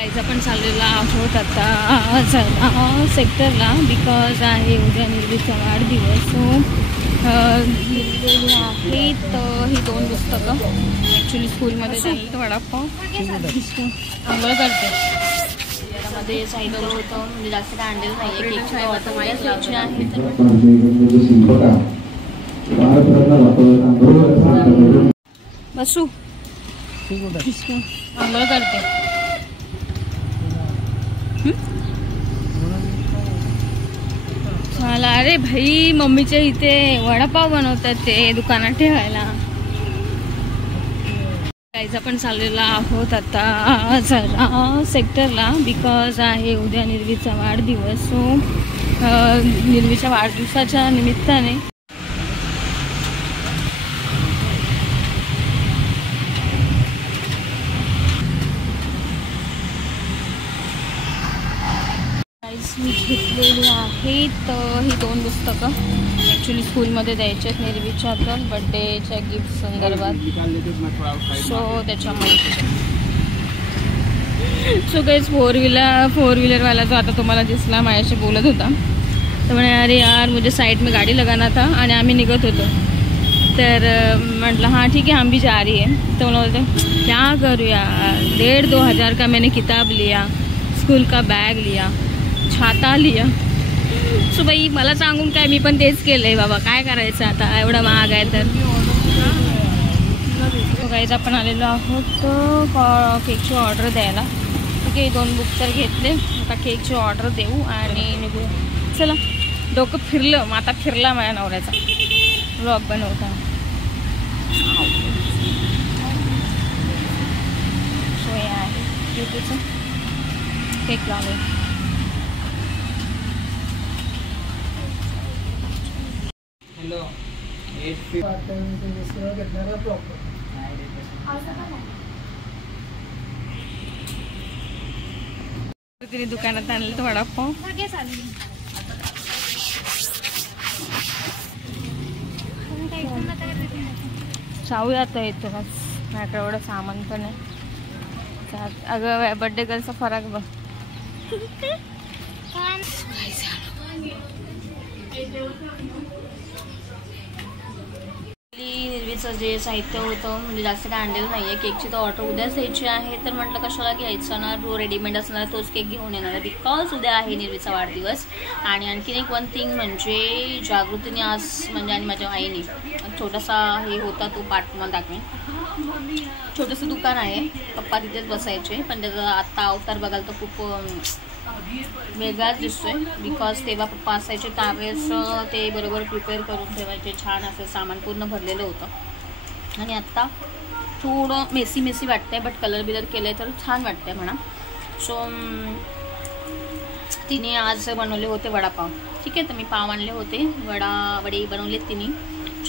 Guys आपण चाललेलो आहोत आता जरा सेक्टरला बिकॉज आहे उद्या निर्वीचा वाढदिवस. सो घेतलेली आहेत ही 2 पुस्तकं. ॲक्च्युली स्कूलमध्ये जाईल तर वडापाव आंघोळ करते. त्यामध्ये साहित्य होतं म्हणजे जास्त काय आणलेलं नाही आहे. केकची ऑटोमॅटिक लावची आहे बसू आंघोळ करते. मला अरे भाई मम्मीच्या इथे वडापाव बनवतात ते दुकानात ठेवायला. गाईज आपण चाललेलो आहोत आता जरा सेक्टरला बिकॉज आहे उद्या निर्वीचा वाढदिवस. सो निर्वीच्या वाढदिवसाच्या निमित्ताने मी घेतलेली आहेत ही 2 पुस्तकं. ॲक्च्युली स्कूलमध्ये द्यायचे आहेत निर्वीच्या पण बड्डेच्या गिफ्ट संदर्भात. सो त्याच्यामुळे सो काहीच फोर व्हीलरवाला जो आता तुम्हाला दिसला माझ्याशी बोलत होता तर म्हणे अरे यार मुझे साइड में गाड़ी लगाना था आणि आम्ही निघत होतो तर म्हटलं हाँ ठीक है हम भी जा रही है. तो मला बोलते क्या करूँ यार 1,500-2 हज़ार का मैंने किताब लिया, स्कूल का बैग लिया, छाता लिया. सो बाई मला सांगून काय मी पण तेच केलंय बाबा. काय करायचं आता एवढा महाग आहे तर. गाईज आपण आलेलो आहोत केकची ऑर्डर द्यायला. ठीक आहे 2 बुक तर घेतले आता केकची ऑर्डर देऊ आणि निघू. चला डोकं फिरलं मग आता फिरला माझ्या नवऱ्याचा व्लॉग बनवता. सो हे आहे युट्यूबचं केक लावले. तिने दुकानात आणलं तर वडापाव. जाऊ आता येतो माझ्याकडे एवढं सामान पण आहे. अगं बड्डे गर्लचा फरक बघ. निर्वीचं जे साहित्य होतं म्हणजे जास्त काय आणलेलं नाही आहे. केकची तर ऑर्डर उद्याच द्यायची आहे तर म्हटलं कशाला घ्यायचं ना, जो रेडीमेड असणार तोच केक घेऊन येणार आहे बिकॉज उद्या आहे निर्वीचा वाढदिवस. आणि आणखीन एक 1 थिंग म्हणजे जागृतीने आज म्हणजे आणि माझ्या आईने छोटासा हे होता तो पार्ट मला दाखवेन. छोटंसं दुकान आहे पप्पा तिथेच बसायचे पण त्याचा आत्ता अवतार बघाल तर खूप वेगळाच दिसतोय बिकॉज तेव्हा पप्पा असायचे त्यावेळेस ते बरोबर प्रिपेअर करून ठेवायचे. छान असं सामान पूर्ण भरलेलं होतं आणि आत्ता थोडं मेसी वाटतंय बट कलर बिलर केलंय तर छान वाटतंय म्हणा. सो तिने आज बनवले होते वडापाव. ठीक आहे तर मी पाव आणले होते वडे बनवलेत तिने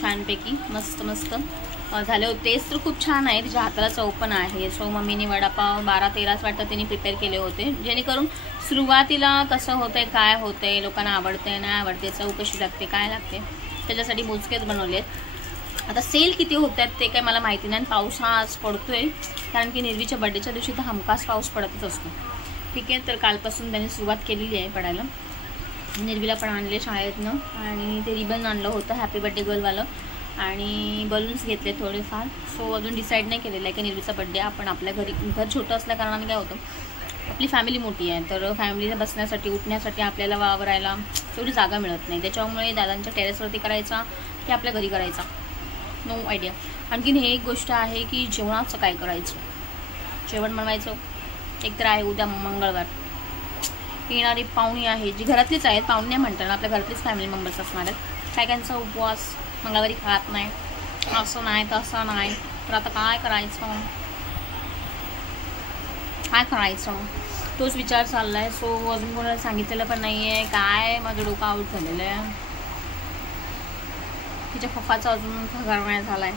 छानपैकी मस्त झाले होते. टेस्ट तर खूप छान आहे तिच्या हाताला चव पण आहे. सो मम्मीने वडापाव 12-13 वाटतं तिने प्रिपेअर केले होते जेणेकरून सुरुवातीला कसं होतंय काय होतंय लोकांना आवडतंय नाही आवडते चव कशी लागते काय लागते त्याच्यासाठी मोजकेच बनवले आहेत. आता सेल किती होत आहेत ते काय मला माहिती नाही. पाऊस हा आज पडतोय कारण की निर्वीच्या बड्डेच्या दिवशी तर हमखास पाऊस पडतच असतो. ठीक आहे तर कालपासून त्यांनी सुरुवात केलेली आहे पडायला. निर्वीला पण आणले शाळेतनं आणि ते रिबन आणलं होतं हॅपी बड्डे गर्लवालं आणि बलून्स घेतले थोडेफार. सो अजून डिसाईड नाही केलेलं आहे की निर्वीचा बड्डे आपण आपल्या घर छोटं असल्या कारणाने काय होतं आपली फॅमिली मोठी आहे तर फॅमिलीला बसण्यासाठी उठण्यासाठी आपल्याला वावरायला तेवढी जागा मिळत नाही. त्याच्यामुळे दादांच्या टेरेसवरती करायचा की आपल्या घरी करायचा नो आयडिया. आणखीन हे एक गोष्ट आहे की जेवणाचं काय करायचं. जेवण बनवायचं एक तर आहे उद्या मंगळवार. येणारी पाहुणी आहे जी घरातलीच आहेत पाहुण्या म्हणताना आपल्या घरातलीच फॅमिली मेंबर्स असणार आहेत. काय त्यांचा उपवास मंगळवारी खात नाही असं नाही तसं नाही तर आता काय करायचं तोच विचार चालला आहे. सो अजून कोणाला सांगितलेलं पण नाही आहे. काय माझं डोकं आऊट झालेलं आहे. तिच्या पप्पाचा अजून पगार नाही झाला आहे.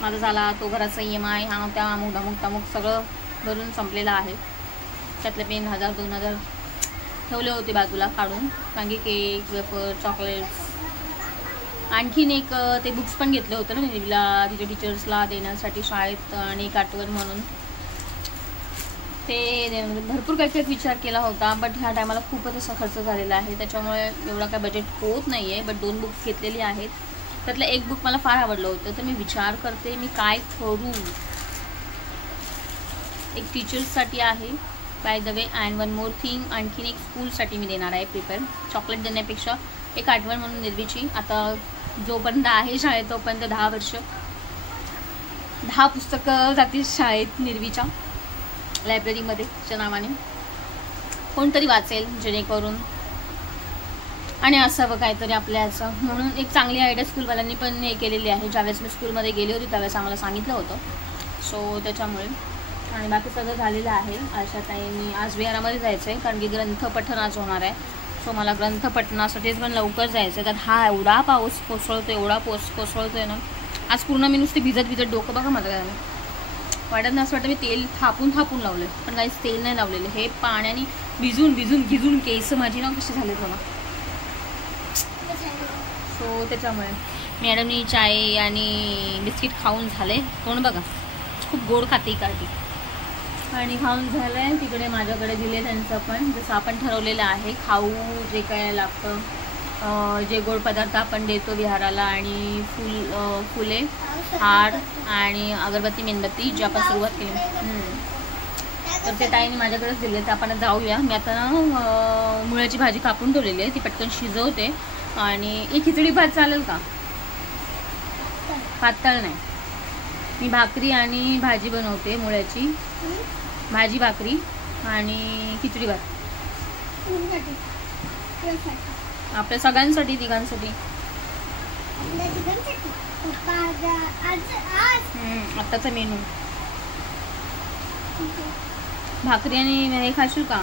माझा झाला तो घराचा EMI हा त्या अमुक सगळं भरून संपलेलं आहे. त्यातले 1,000-2,000 ठेवले होते बाजूला काढून कारण केक वेफर चॉकलेट्स. आणखीन एक ते बुक्स पण घेतले होते ना निर्वीला तिच्या टीचर्सला देण्यासाठी शाळेत आणि एक आठवण म्हणून ते भरपूर काही काही विचार केला होता, बट ह्या टायमाला खूपच असा खर्च झालेला आहे, त्याच्यामुळे एवढा काय बजेट होत नाही आहे. बट 2 बुक्स घेतलेली आहेत, त्यातलं एक बुक मला फार आवडलं होतं, तर मी विचार करते मी काय करू. एक टीचर्ससाठी आहे by the way, and one more thing, आणखीन एक स्कूलसाठी मी देणार आहे प्रिपेअर. चॉकलेट देण्यापेक्षा एक आठवण म्हणून निर्वीची, आता जोपर्यंत आहे शाळेत तोपर्यंत 10 वर्ष 10 पुस्तकं जातील शाळेत निर्वीच्या लायब्ररीमध्ये च्या नावाने. कोणतरी वाचेल जेणेकरून, आणि असावं काहीतरी आपल्याचं, म्हणून एक चांगली आयडिया स्कूलवाल्यांनी पण हे केलेली आहे. ज्यावेळेस मी स्कूलमध्ये गेली होती त्यावेळेस आम्हाला सांगितलं होतं, सो त्याच्यामुळे. आणि बाकी सगळं झालेलं आहे. आशाताईंनी आज विहारामध्ये जायचं आहे कारण की ग्रंथपठण आज होणार आहे, सो मला ग्रंथपठणासाठीच पण लवकर जायचं आहे. त्यात हा एवढा पाऊस कोसळतो, एवढा कोसळतो आहे ना, आज पूर्ण मी नुसती भिजत डोकं बघा माझं काय वाटत नाही. असं वाटतं मी तेल थापून लावलं, पण काहीच तेल नाही लावलेलं. हे पाण्याने भिजून केस माझी ना कशी झाले मला, सो त्याच्यामुळे. मॅडमनी चाय आणि बिस्किट खाऊन झाले, कोण बघा खूप गोड खाते काढते, आणि खाऊन झालं आहे. तिकडे माझ्याकडे दिले त्यांचं पण, जसं आपण ठरवलेलं आहे खाऊ जे काय लागतं, जे गोड पदार्थ आपण देतो विहाराला, आणि फुले, हार आणि अगरबत्ती मेणबत्ती जी आपण सुरुवात केली, तर ते ताईने माझ्याकडेच दिले. तर आपण जाऊया. मी आता ना मुळ्याची भाजी कापून ठेवलेली आहे, ती पटकन शिजवते. आणि एक खिचडी भात चालेल का? पातळ नाही, मी भाकरी आणि भाजी बनवते, मुळ्याची भाजी, भाकरी आणि खिचडी भात आपल्या सगळ्यांसाठी, तिघांसाठी. आत्ताचा मेनू भाकरी आणि हे खाशील का?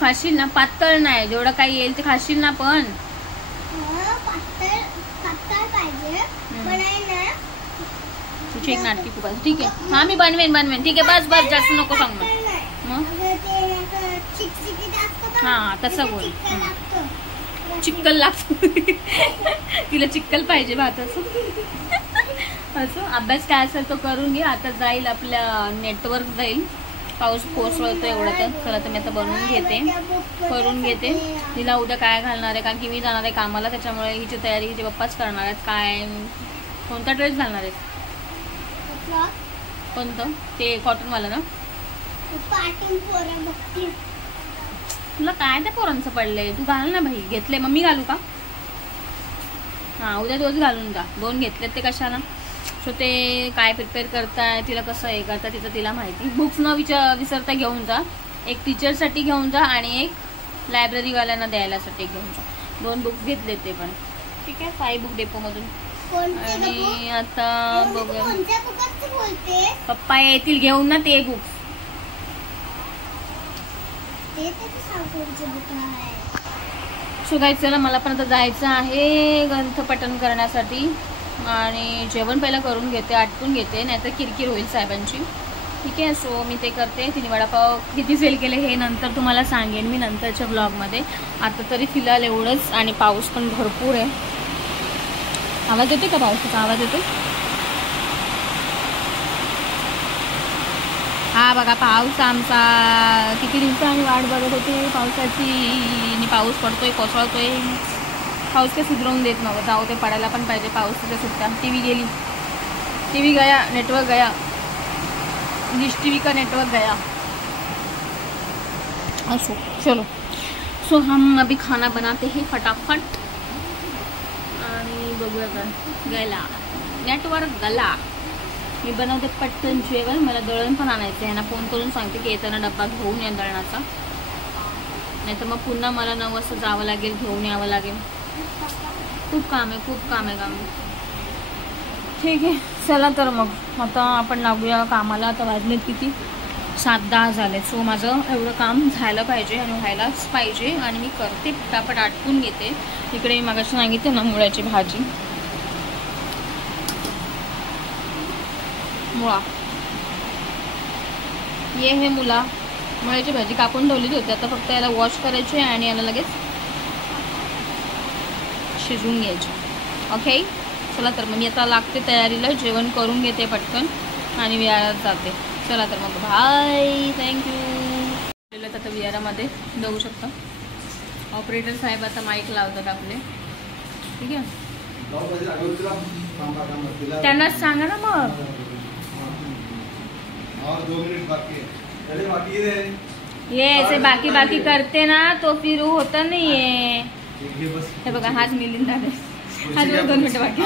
खाशील ना? पातळ नाही, जेवढं काही येईल ते खाशील ना, पण तुझी एक नाटकी खूप आहे. ठीक आहे, हा मी बनवेन. ठीक आहे, बस जास्त नको सांग मग. हा तसं बोल. चिक्कल लागतो तिला, चिक्कल पाहिजे भाताचं. असं अभ्यास काय असेल तो करून घे. आता जाईल आपल्या नेटवर्क जाईल, पाऊस कोसळतो एवढं. तर चला, तर मी आता करून घेते. तिला उद्या काय घालणार आहे, कारण की मी जाणार आहे कामाला, त्याच्यामुळे हिची तयारी हिचे पप्पाच करणार आहेत. काय कोणता ड्रेस घालणार आहे? कोणतं? ते कॉटनवाला ना? तुला काय त्या पोरांचं पडलंय? तू घाल ना भाई. घेतले मम्मी घालू का? हां, उद्या रोज घालून जा. 2 घेतलेत ते कशाला? सो ते काय प्रिपेअर करताय, तिला कसं हे करता तिला माहिती. बुक्स न विसरता घेऊन जा. एक टीचरसाठी घेऊन जा आणि एक लायब्ररीवाल्यांना द्यायलासाठी घेऊन जा. 2 बुक्स घेतले ते पण. ठीक आहे, 5 बुक डेपोमधून. आणि आता बघूया, पप्पा येतील घेऊन ना ते बुक्स. सो गाईज, चला मला पण आता जायचं आहे ग्रंथपठण करण्यासाठी, आणि जेवण पहिलं करून घेते, आटपून घेते, नाहीतर किरकिर होईल साहेबांची. ठीक आहे, सो मी ते करते. तिने वडापाव किती सेल केले हे नंतर तुम्हाला सांगेन मी नंतरच्या ब्लॉगमध्ये. आता तरी फिलहाल एवढंच, आणि पाऊस पण भरपूर आहे. आवाज येतो का? पावसाचा आवाज येतो? हा बघा, पाऊस आमचा किती दिवसांनी वाट बघत होती पावसाची, आणि पाऊस पडतोय, कोसळतोय. पाऊस काही सुधरवून देत नव्हतं. जाऊ ते, पडायला पण पाहिजे पावसाच्या सुट्ट्या. टीव्ही गेली, टीव्ही गया, नेटवर्क गया, डिश टीव्ही का नेटवर्क गया. असो, चलो. सो हम अभी खाना बनाते हैं फटाफट, आणि बघूया काय. गेला नेटवर्क, गला. मी बनवते पटकन जेवण. मला दळण पण आणायचं आहे ना, फोन करून सांगते की येताना डब्बा घेऊन या दळणाचा, नाहीतर मग पुन्हा मला 9 वाजता जावं लागेल, घेऊन यावं लागेल. खूप काम आहे. ठीक आहे, चला तर मग आता आपण लागूया कामाला. आता वाजले किती? 7-10 झाले. सो माझं एवढं काम झालं पाहिजे आणि व्हायलाच पाहिजे, आणि मी करते फटाफट, आटपून घेते. इकडे मी मागाशी सांगितलं ना मुळ्याची भाजी, मुळा, ये हे मुळ्याची भाजी कापून ठेवलेली होती. आता फक्त याला वॉश करायची आणि याला लगेच शिजवून घ्यायची. ओके, चला तर मग मी आता लागते तयारीला, जेवण करून घेते पटकन, आणि विहारात जाते. चला तर मग बाय, थँक्यू. आता विहारामध्ये जाऊ शकता. ऑपरेटर साहेब आता माईक लावतात आपले. ठीक आहे, त्यांनाच सांगा ना मग. ये ऐसे बाकी बाकी करते ना तो फिर होता नहीं है. हे बघा, हाच मिलिंद आहे. हाच 2 मिनिटं बाकी.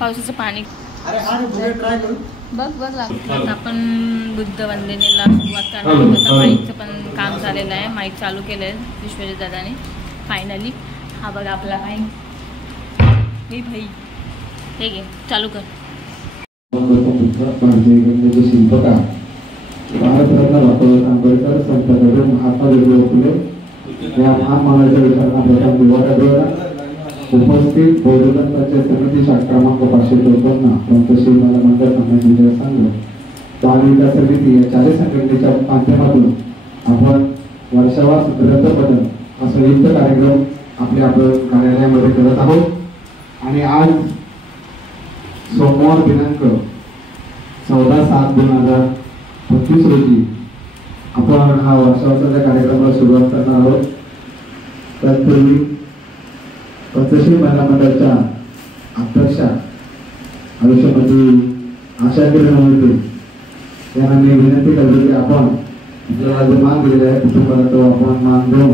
पावसाचं पाणी बघ लागतं. आपण बुद्ध वंदनेला सुरुवात करणार होतो. माईकचं पण काम झालेलं आहे. माईक चालू केलं आहे विश्वजित दादाने फायनली. हा बघा आपला माईक. हे भाई हे घे, चालू कर. भारतीय शिल्पकार भारतरत्न डॉक्टर आंबेडकर, संत गजानन महात्मा ज्योतिबा फुले या महामानवाच्या विचारांना प्रथम दिवा ठेवला. उपस्थित बौद्धन पंचायत समिती शाखा क्रमांक 554 पंत श्री मंडळ सामाजिक संघ बालविकास समिती या 4 संघटनेच्या माध्यमातून आपण वर्षावार सुधारता बदल हा संयुक्त कार्यक्रम आपल्या कार्यालयामध्ये करत आहोत. आणि आज सोमवार दिनांक 14/7/2025 रोजी आपण हा वर्षावारच्या कार्यक्रमाला सुरुवात करणार आहोत. तत्पूर्वी पंचश्री महिला मंडळाच्या अध्यक्षा आयुष्यामध्ये आशा किरण होते यांना मी विनंती करतो की आपण आपल्याला जो मान दिलेला आहे कुटुंबाला तो आपण मान देऊ.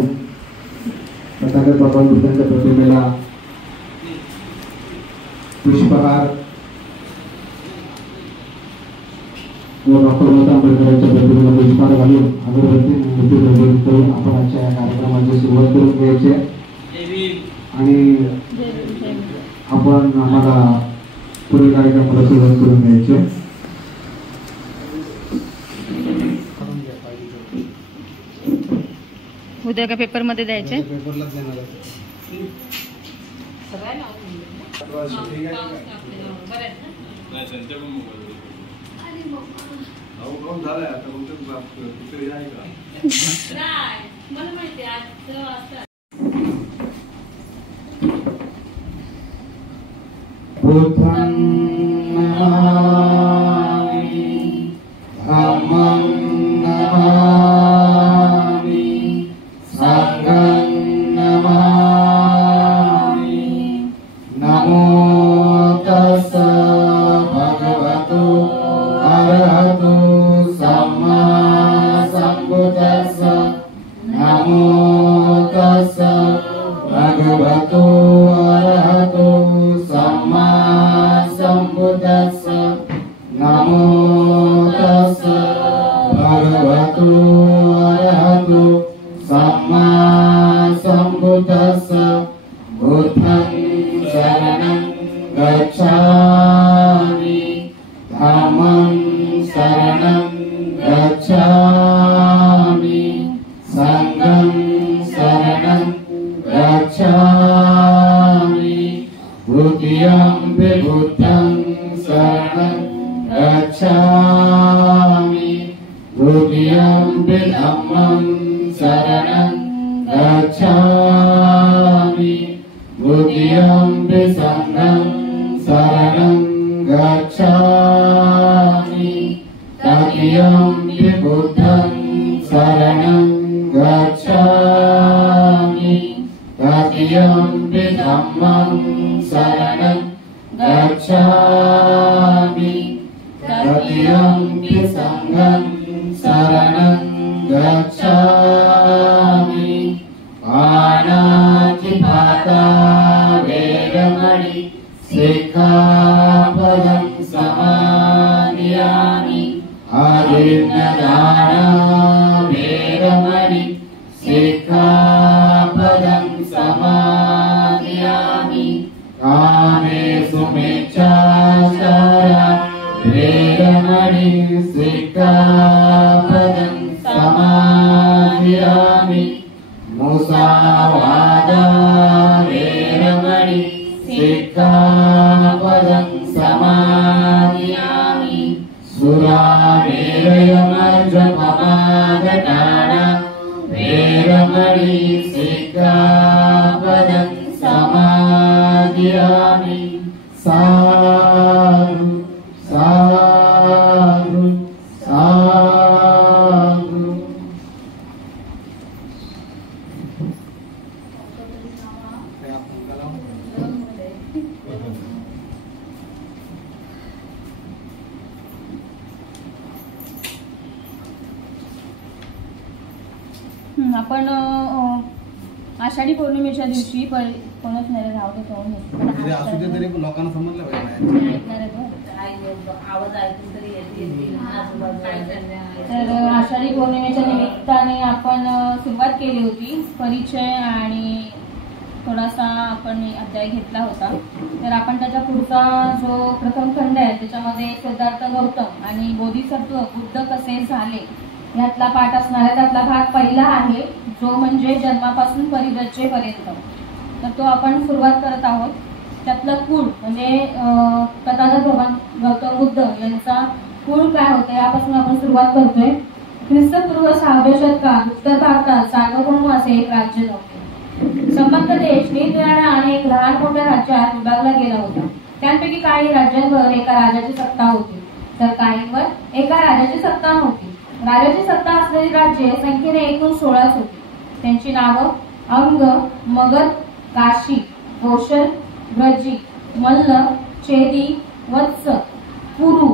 तथागत भगवान बुद्धांच्या प्रतिमेला पुष्पहार व डॉक्टर आंबेडकरांच्या प्रतिमेला पुष्पहार घालून अगरबत्ती मोमबत्ती करून आपण आजच्या कार्यक्रमाची सुरुवात करून घ्यायची आहे. आणि आपण आम्हाला पुढील कार्यक्रमाला सुरुवात करून घ्यायची. उद्या का पेपरमध्ये द्यायचे. बुद्धं नमामि धम्मं नमामि संघं नमामि. नमो तस्स भगवतो अरहतो सम्मा सम्बुद्धस्स. नमो तस्स भगवतो अरहतो सम्मा सम्बुद्धस्स. नमो तस्स भगवतो अरहतो सम्मा सम्बुद्धस्स. बुद्धं शरणं गच्छामि धम्मं शरणं गच्छामि संघं शरणं गच्छामि. द्वितीयंपि बुद्धं शरणं गच्छामि. द्वितीयंपि धम्मं शरणं गच्छामि. द्वितीयंपि संघं शरणं गच्छामि. तृतीयंपि बुद्धं शरणं गच्छामि. तृतीयंपि धम्मं शरणं गच्छामि. तृतीयंपि संघं शरणं गच्छामि. पाणातिपाता वेरमणि सिक्खापदं समादियामि. आदिन्नदाना वेरमणि सिक्खापदं समादियामि. कामेषु मिच्छाचारा वेरमणि सिक्खापदं समादियामि. मुसावादा वेरमणि सिक्खापदं समादियामि. सुरामेरयमर्जपमादटाना वेरमणि सिक्खापदं समादियामि. साधु साधु साधु. आपण आषाढी पौर्णिमेच्या दिवशी कोणच नाही राहू दे असू दे तरी लोकांना समजलं पाहिजे. तर आषाढी पौर्णिमेच्या निमित्ताने आपण सुरुवात केली होती. परिचय आणि थोडासा आपण अध्याय घेतला होता. तर आपण त्याच्या पुढचा जो प्रथम खंड आहे त्याच्यामध्ये सिद्धार्थ गौतम आणि बोधिसत्व बुद्ध कसे झाले यातला पाठ असणार आहे. त्यातला भाग पहिला आहे जो म्हणजे जन्मापासून परिव्रजेपर्यंत. तर तो आपण सुरुवात करत आहोत. त्यातलं कुळ म्हणजे तथागत भगवान गौतम बुद्ध यांचा कुळ काय होतं यापासून आपण सुरुवात करतोय. ख्रिस्तपूर्व 6व्या शतकात उत्तर भारतात सार्वभौम असे एक राज्य नव्हते. संबंध देश निरनिराळ्या अनेक लहान मोठ्या राज्यात विभागला गेला होता. त्यांपैकी काही राज्यांवर एका राजाची सत्ता होती तर काहींवर एका राजाची सत्ता नव्हती. राजाची सत्ता असलेली राज्ये संख्येने एकूण 16 होती. त्यांची नावं अंग, मगध, काशी, कौशल, ब्रजी, मल्ल, चेदी, वत्स, पुरु,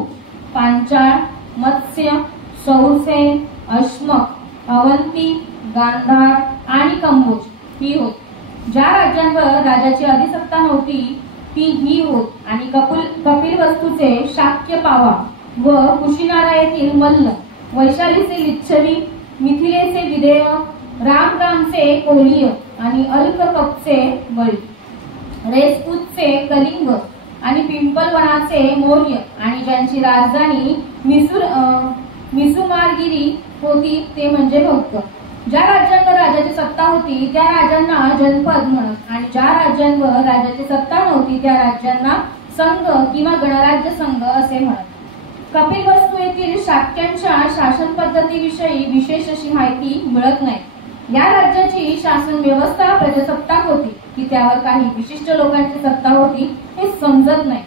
पांचाळ, मत्स्य, सौरसेन, अश्मक, अवंती, गांधार आणि कंबोज ही होत. ज्या राज्यांवर राजाची अधिसत्ता नव्हती ती ही होत आणि कपिलवस्तूचे शाक्य पावा व कुशिनारा येथील मल्ल, वैशालीचे लिच्छवी, मिथिलेचे विदेय, रामरामचे कोलिय आणि अलककपचे बळी, रेसपूतचे कलिंग आणि पिंपलवनाचे मौर्य आणि ज्यांची राजधानी मिसुमारगिरी होती ते म्हणजे भक्त. ज्या राज्यांवर राजाची सत्ता होती त्या राज्यांना जनपद म्हणत आणि ज्या राज्यांवर राजाची सत्ता नव्हती त्या राज्यांना संघ किंवा गणराज्य संघ असे म्हणत. कपिलवस्तू येथील शाक्यांच्या शासन पद्धतीविषयी विशेष अशी माहिती मिळत नाही. या राज्याची शासन व्यवस्था प्रजासत्ताक होती की त्यावर काही विशिष्ट लोकांची सत्ता होती हे समजत नाही.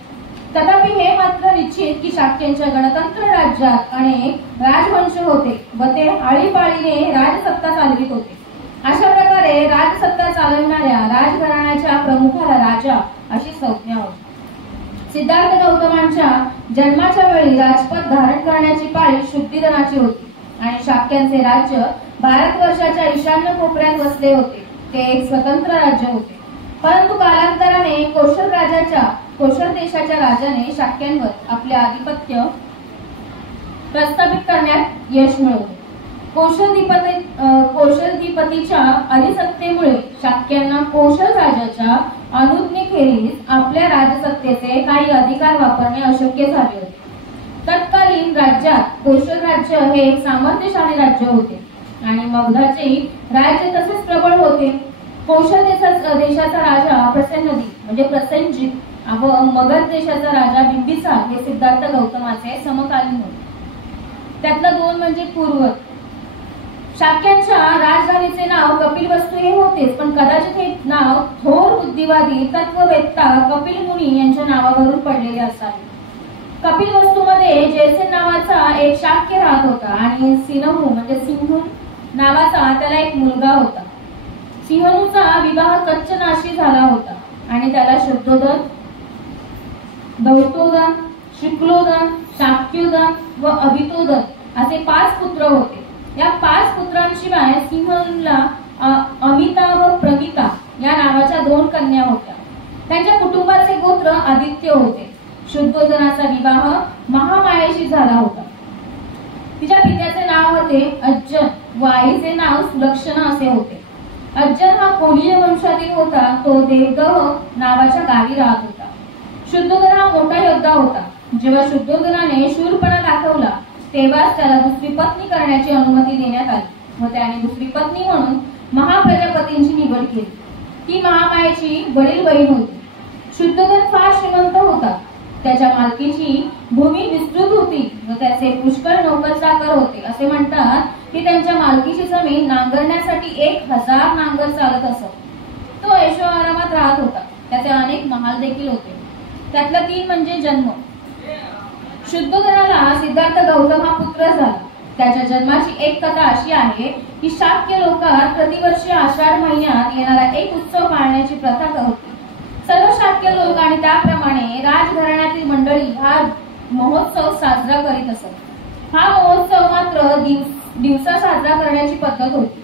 तथापि हे मात्र निश्चित की शाक्यांच्या गणतंत्र राज्यात अनेक राजवंश होते व ते आळीपाळीने राजसत्ता चालवित होते. अशा प्रकारे राजसत्ता चालविणाऱ्या राजघराण्याच्या प्रमुखाला राजा अशी संज्ञा होती. सिद्धार्थ गौतमांच्या जन्माच्या वेळी राजपद धारण करण्याची पाळी शुद्धीधनाची होती आणि शाक्यांचे राज्य भारतवर्षाच्या ईशान्य कोपऱ्यात वसले होते. ते एक स्वतंत्र राज्य होते. परंतु कालांतराने कोशल देशाच्या राजाने शाक्यांवर आपले आधिपत्य प्रस्थापित करण्यात यश मिळवले. कौशलधिपतीच्या अधिसत्तेमुळे शाक्यांना कौशल राजाच्या अनुज्ञेखेरीज आपल्या राजसत्तेचे काही अधिकार वापरणे अशक्य झाले होते. तत्कालीन राज्यात कौशल राज्य हे एक सामर्थ्यशाली राज्य होते आणि मगधाचे राज्य तसेच प्रबळ होते. कौशल देशाचा राजा प्रसेनजित व मगध देशाचा राजा बिंबिसार हे सिद्धार्थ गौतमाचे समकालीन होते. त्यातलं दोन म्हणजे पूर्व. शाक्यांच्या राजधानीचे नाव कपिलवस्तू हे होतेच पण कदाचित हे नाव थोर बुद्धिवादी तत्ववेत्ता कपिल मुनी यांच्या नावावरून पडलेले असावे. कपिलवस्तूमध्ये जयसेन नावाचा एक शाक्य राहत होता आणि सिंहू नावाचा त्याला एक मुलगा होता. सिंहूचा विवाह कच्चनाशी झाला होता आणि त्याला शुद्धोदन, दौतोदन, शुक्लोदन, शाक्योदन व अभितोदन असे 5 पुत्र होते. या 5 पुत्रांशिवाय सिंहूला अमिता व प्रमिता या नावाच्या 2 कन्या होत्या. त्यांच्या कुटुंबाचे गोत्र आदित्य होते. शुद्धोदनाचा विवाह महामायेशी झाला होता. तिच्या पित्याचे नाव होते अज्जन व आईचे नाव सुलक्षणा असे होते. अज्जन हा कोलीय वंशातील होता. तो देवदह नावाच्या गावी राहत होता. शुद्धोदन हा मोठा योद्धा होता. जेव्हा शुद्धोदनाने शूरपणा दाखवला तेव्हाच त्याला दुसरी पत्नी करण्याची अनुमती देण्यात आली व त्याने दुसरी पत्नी म्हणून महाप्रजापतींची निवड केली. ती महामायेची वडील बहीण होती. शुद्धोदन फार श्रीमंत होता. त्याच्या मालकीची भूमी विस्तृत होती व त्याचे पुष्कळ नोकरचाकर होते. असे म्हणतात की त्यांच्या मालकीची जमीन नांगरण्यासाठी 1000 नांगर चालत असत. तो ऐशोआरामात राहत होता. त्याचे अनेक महाल देखील होते. त्यातला 3 म्हणजे जन्म. शुद्धोधनाला सिद्धार्थ गौतम हा पुत्र झाला. त्याच्या जन्माची एक कथा अशी आहे की शाक्य लोकात प्रतिवर्षी आषाढ महिन्यात येणारा एक उत्सव पाळण्याची प्रथा होती. सर्व शाक्य लोक आणि त्याप्रमाणे राजघराण्यातील मंडळी हा महोत्सव साजरा करीत असत. हा महोत्सव मात्र दिवसा साजरा करण्याची पद्धत होती.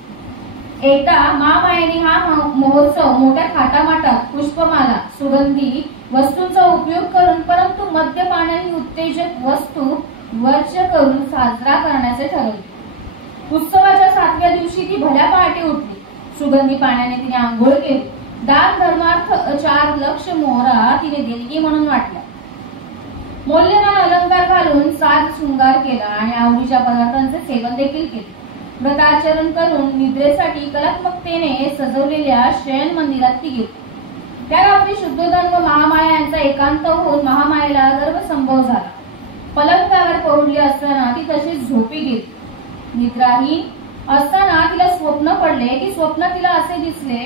एकदा महामायेने हा महोत्सव मोठ्या थाटामाटात पुष्पमाला सुगंधी वस्तूंचा उपयोग करून परंतु मद्यपान ही उत्तेजक वस्तू वर्ज करून साजरा करण्याचे ठरवले. उत्सवाच्या 7व्या दिवशी ती भल्या पहाटे उठली. सुगंधी पाण्याने तिने आंघोळ केली. दान धर्मार्थ 4 लक्ष मोहरा तिने देणगी म्हणून वाटल्या. मौल्यवान अलंकार घालून साज शृंगार केला आणि आवडीच्या पदार्थांचे सेवन देखील केले. व्रताचरण करून निद्रेसाठी कलात्मकतेने सजवलेल्या शयन मंदिरात ती गेली. त्या रात्री शुद्धोधन व महामाया यांचा एकांत होऊन महामायेला गर्भसंभव झाला. पलंगावर पडली असताना ती तशीच झोपी गेली. निद्राहीन असताना तिला स्वप्न पडले की स्वप्नात तिला असे दिसले,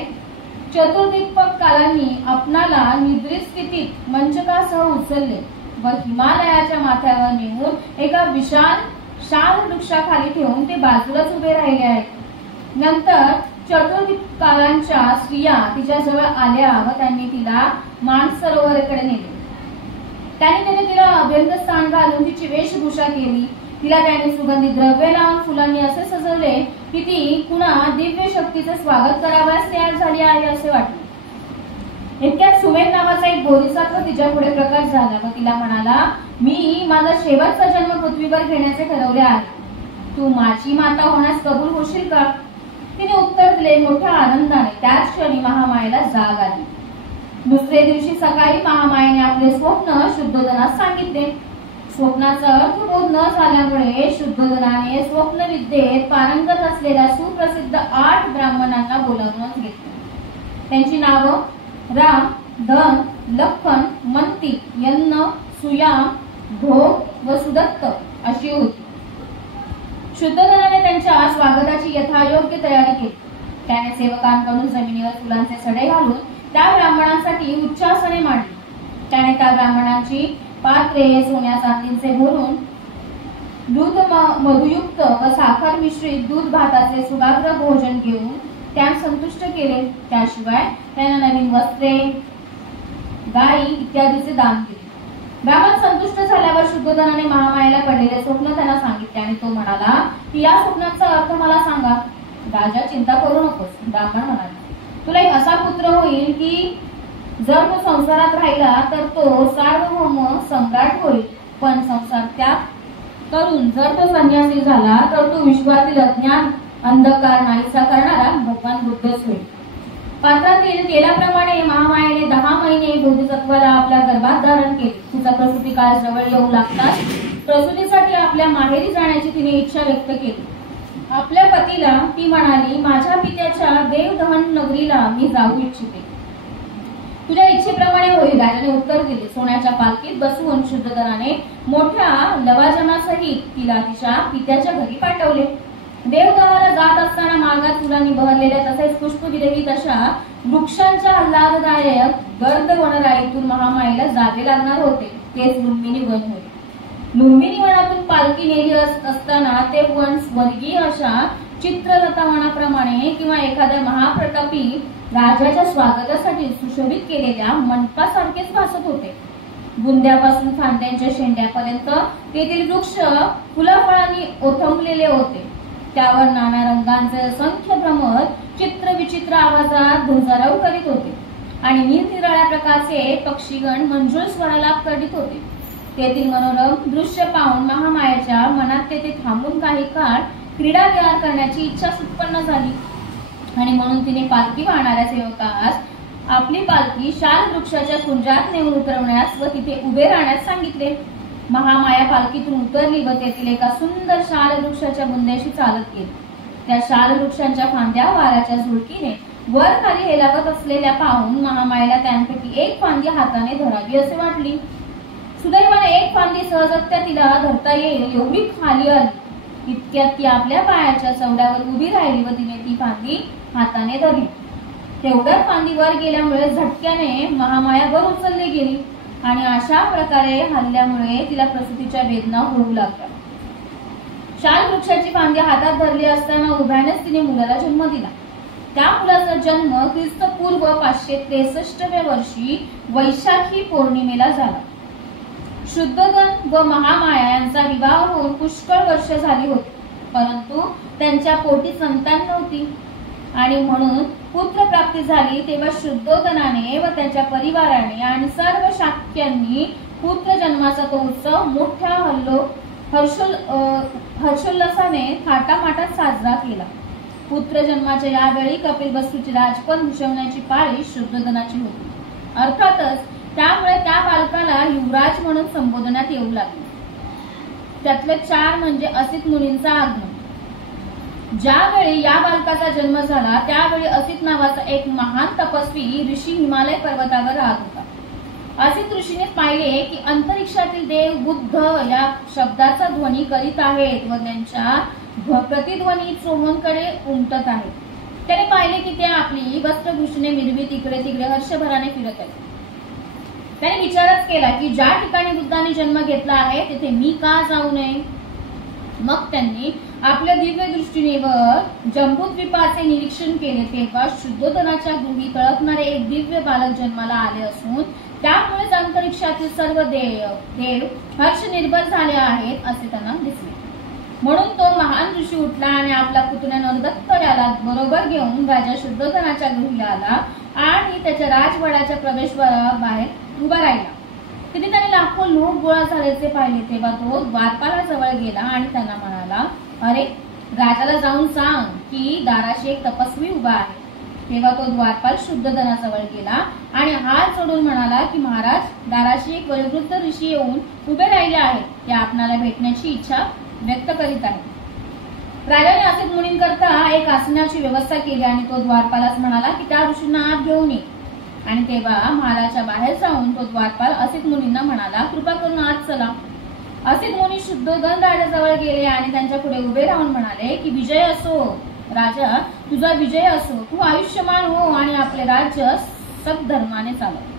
चतुर्दीपक कालांनी आपणाला निद्रित स्थितीत मंचकासह उचलले व हिमालयाच्या माथ्यावर नेऊन एका विशाल शाल वृक्षाखाली ठेवून ते बाजूलाच उभे राहिले आहेत. नंतर चतुर्दीपकालांच्या स्त्रिया तिच्या जवळ आल्या व त्यांनी तिला मानसरोवराकडे नेले. त्याने तिला अभ्यंगस्थान घालून तिची वेशभूषा केली. तिला त्याने सुगंधी द्रव्य लावून फुलांनी असे सजवले की ती पुन्हा दिव्य शक्तीचे स्वागत करावयास तयार झाली आहे असे वाटले. इतक्यात सुमेध नावाचा एक बोधिसत्व तिच्या पुढे प्रकट झाला व तिला म्हणाला, मी माझा शेवटचा जन्म पृथ्वीवर घेण्याचे ठरवले आहे. तू माझी माता होण्यास कबूल होशील का? तिने उत्तर दिले मोठ्या आनंदाने. त्याच क्षणी महामायेला जाग आली. दुसरे दिवशी सकाळी महामायेने आपले स्वप्न शुद्धोधनास सांगितले. स्वप्नाचा अर्थबोध न झाल्यामुळे शुद्धोधनाने स्वप्नविद्येत पारंगत असलेल्या सुप्रसिद्ध 8 ब्राह्मणांना बोलावून घेतले. त्यांची नावं राम, धन, लखन, मंती, यन्न, सुयाम, भोग व सुदत्त अशी होती. शुद्धोधनाने त्यांच्या स्वागताची यथायोग्य तयारी केली. त्याने सेवकांकडून जमिनीवर फुलांचे सडे घालून त्या ब्राह्मणांसाठी उच्चासने मांडली. त्याने त्या ब्राह्मणांची पात्रे सोन्या चांदीचे भरून दूध मधुयुक्त व साखर मिश्रित दूध भाताचे सुगाग्र भोजन घेऊन त्यांना संतुष्ट केले. त्याशिवाय त्यांना नवीन वस्त्रे, गायी इत्यादीचे दान केले. ब्राह्मण संतुष्ट झाल्यावर शुद्धोधनाने महामायेला पडलेले स्वप्न त्यांना सांगितले आणि तो म्हणाला की या स्वप्नाचा अर्थ मला सांगा. राजा चिंता करू नकोस, ब्राह्मण म्हणाले. तुला एक असा पुत्र होईल की जर तो संसारात राहिला तर तो सार्वभौम सम्राट होईल, पण संसार त्याग करून जर तो संन्यासी झाला तर तो विश्वातील अज्ञान अंधकार नाहीसा करणारा भगवान बुद्धच होईल. पात्रातील केल्याप्रमाणे महामायेने 10 महिने बोधिसत्वाला आपल्या गर्भात धारण केले. तिचा प्रसूती काळ जवळ येऊ लागताच प्रसूतीसाठी आपल्या माहेरी जाण्याची तिने इच्छा व्यक्त केली. आपल्या पतीला ती म्हणाली, माझ्या पित्याच्या देवदहन नगरीला मी जाऊ इच्छिते. तुझ्या इच्छेप्रमाणे होईल, राजाने उत्तर दिले. सोन्याच्या पालखीत बसवून शुद्धोधनाने मोठ्या लवाजमासहित तिला तिच्या पित्याच्या घरी पाठवले. देवदहनाला जात असताना मार्गात फुलांनी बहरलेल्या तसेच पुष्पविरहित अशा वृक्षांच्या आल्हाददायक गर्द वनराईतून महामायेला जावे लागणार होते. तेच लुंबिनी वन होते. लुंबिनी वनातून पालखी नेली असताना ते वन स्वर्गीय अशा चित्रलता वनाप्रमाणे किंवा एखाद्या महाप्रतापी राजाच्या स्वागतासाठी सुशोभित केलेल्या मंडपासारखेच भासत होते. बुंद्यापासून फांद्यांच्या शेंड्यापर्यंत तेथील वृक्ष फुलाफळांनी ओथंबलेले होते. त्यावर नाना रंगांचे असंख्य भ्रमर चित्र विचित्र आवाजात धुजाराव करीत होते आणि निरनिराळ्या प्रकारचे पक्षीगण मंजूळ स्वरालाप करीत होते. तेथील मनोरम दृश्य पाहून महामायेच्या मनात तेथे थांबून काही काळ क्रीडा तयार करण्याची इच्छा उत्पन्न झाली आणि म्हणून तिने पालखी वाहणाऱ्या सेवकास आपली पालखी शाल वृक्षाच्या कुंजात नेऊन उतरवण्यास व तिथे उभे राहण्यास सांगितले. महामाया पालखीतून उतरली व तेथील एका सुंदर शाल वृक्षाच्या बुंद्याशी चालत गेली. त्या शाल वृक्षांच्या फांद्या वाऱ्याच्या झुळकीने वर खाली हेलावत असलेल्या पाहून महामायेला त्यांपैकी एक फांदी हाताने धरावी असे वाटली. सुदैवाने एक फांदी सहजत्या तिला धरता येईल एवढी खाली आली. इतक्यात ती आपल्या पायाच्या चवड्यावर उभी राहिली व तिने ती फांदी हाताने धरली. तेवढ्यात फांदी वर गेल्यामुळे झटक्याने महामाया वर उचलली गेली आणि अशा प्रकारे हल्ल्यामुळे तिला प्रसूतीच्या वेदना होऊ लागल्या. शाल वृक्षाची फांदी हातात धरली असताना उभ्यानेच तिने मुलाला जन्म दिला. त्या मुलाचा जन्म ख्रिस्तपूर्व 563व्या वर्षी वैशाखी पौर्णिमेला झाला. शुद्धोधन व महामाया यांचा विवाह होऊन पुष्कळ वर्ष झाली होती, परंतु त्यांच्या पोटी संतान नव्हती आणि म्हणून पुत्रप्राप्ती झाली. तेव्हा शुद्धोधनाने व त्याच्या परिवाराने आणि सर्व शाक्यांनी पुत्र जन्माचा तो उत्सव मोठ्या हर्षोल्लासाने थाटामाटात साजरा केला. पुत्र जन्माच्या यावेळी कपिलवस्तूची राजपद भूषवण्याची पाळी शुद्धोधनाची होती. अर्थातच त्यामुळे त्या बालकाला युवराज म्हणून संबोधण्यात येऊ लागले. त्यातले 4 म्हणजे असित मुनींचा आगमन. ज्यावेळी या बालकाचा जन्म झाला त्यावेळी असित नावाचा एक महान तपस्वी ऋषी हिमालय पर्वतावर राहत होता. असित ऋषीने पाहिले की अंतरिक्षातील देव बुद्ध या शब्दाचा ध्वनी करीत आहेत व त्यांच्या प्रतिध्वनी सोहमकडे उमटत आहेत. त्याने पाहिले की ते आपली वस्त्रभूषणे मिरवीत इकडे तिकडे हर्षभराने फिरत आहेत. त्याने विचारच केला की ज्या ठिकाणी बुद्धाने जन्म घेतला आहे तिथे मी का जाऊ नये. मग त्यांनी आपल्या दिव्य दृष्टीने व जम्बूद्वीपाचे निरीक्षण केले तेव्हा शुद्धोधनाच्या गृही तळपणारे एक दिव्य बालक जन्माला आले असून त्यामुळेच अंतरिक्षातील सर्व देव हर्ष निर्भर झाले आहेत असे त्यांना दिसले. म्हणून तो महान ऋषी उठला आणि आपला पुतण्या नरदत्त याला बरोबर घेऊन राजा शुद्धोधनाच्या गृहीला आला आणि त्याच्या राजवाड्याच्या प्रवेशद्वाराबाहेर उभा राहिला. तिथे त्याने लाखो लोक गोळा झाल्याचे पाहिले तेव्हा तो द्वारपालाजवळ गेला आणि त्यांना म्हणाला, अरे राजाला जाऊन सांग की दाराशी एक तपस्वी उभा आहे. तेव्हा तो द्वारपाल शुद्धोधनाजवळ गेला आणि हात जोडून म्हणाला की महाराज, दाराशी एक वयोवृद्ध ऋषी येऊन उभे राहिले आहेत. ते आपणाला भेटण्याची इच्छा व्यक्त करीत आहे. राजाने असित मुनींकरता एक आसनाची व्यवस्था केली आणि तो द्वारपालास म्हणाला की त्या ऋषींना आत घेऊन ये. आणि तेव्हा महालाच्या बाहेर जाऊन तो द्वारपाल असित मुनींना म्हणाला, कृपा करून आत चला. असित मुनी शुद्धोधन राजाजवळ गेले आणि त्यांच्या पुढे उभे राहून म्हणाले की विजय असो राजा, तुझा विजय असो. तू आयुष्यमान हो आणि आपले राज्य सद्धर्माने चालव.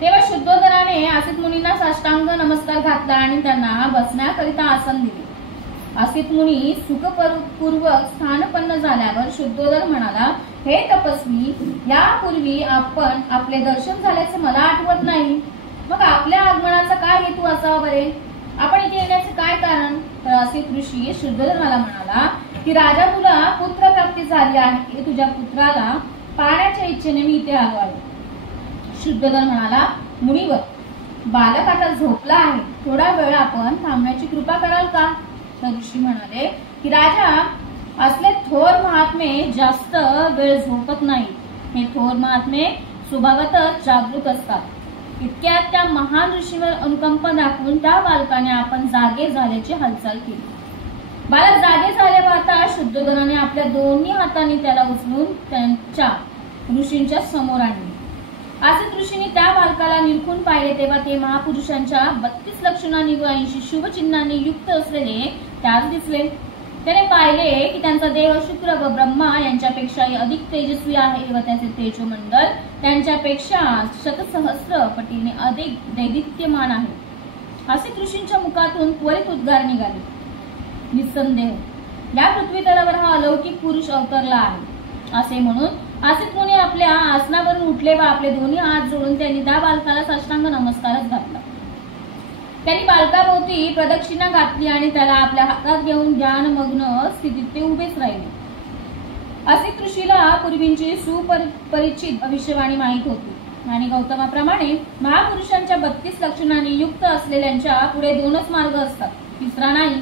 तेव्हा शुद्धोधनाने असित मुनींना साष्टांग नमस्कार घातला आणि त्यांना बसण्याकरिता आसन दिले. असित मुनी सुखपूर्वक स्थानपन्न झाल्यावर शुद्धोधन म्हणाला, हे तपस्वी, यापूर्वी आपण आपले दर्शन झाल्याचे मला आठवत नाही. मग आपल्या आगमनाचा काय हेतू असावा बरे? आपण इथे येण्याचे काय कारण? तर असित ऋषी शुद्धोधनाला म्हणाला की राजा, तुला पुत्रप्राप्ती झाली आहे. तुझ्या पुत्राला पाहण्याच्या इच्छेने मी इथे आलो आहे. शुद्धोधन म्हणाला, मुनिवर, बालक आता झोपला आहे. थोडा वेळ आपण थांबण्याची कृपा कराल का? तर ऋषी म्हणाले की राजा, असले थोर महात्मे जास्त वेळ झोपत नाही. हे थोर महात्मे स्वभावतच जागृत असतात. इतक्यात त्या महान ऋषीवर अनुकंप दाखवून त्या बालकाने आपण जागे झाल्याची हालचाल केली. बालक जागे झाले पाहता शुद्धोधनाने आपल्या दोन्ही हातांनी त्याला उचलून त्यांच्या ऋषींच्या समोर आणले. असित ऋषींनी त्या बालकाला निरखून पाहिले तेव्हा ते महापुरुषांच्या 32 लक्षणांनी व 80 शुभचिन्हांनी युक्त असलेले त्यास दिसले. त्याने पाहिले की त्यांचा देह शुक्र व ब्रह्मा यांच्यापेक्षाही अधिक तेजस्वी आहे व त्याचे तेजोमंडल त्यांच्यापेक्षा शतसहस्र पटीने अधिक दैदिप्यमान आहे. असित ऋषींच्या मुखातून त्वरित उद्गार निघाले, निसंदेह या पृथ्वी तलावर हा अलौकिक पुरुष अवतरला आहे असे म्हणून असित मुनी आपल्या आसनावरून उठले व आपले दोन्ही हात जोडून त्यांनी त्या बालकाला साष्टांग नमस्कारच घातला. त्यांनी बालकाभोवती प्रदक्षिणा घातली आणि त्याला आपल्या हातात घेऊन ध्यानमग्न स्थितीत ते उभेच राहिले. असित ऋषीला पूर्वींची सुपरिचित भविष्यवाणी माहीत होती आणि गौतमाप्रमाणे महापुरुषांच्या 32 लक्षणांनी युक्त असलेल्यांच्या पुढे 2च मार्ग असतात, तिसरा नाही.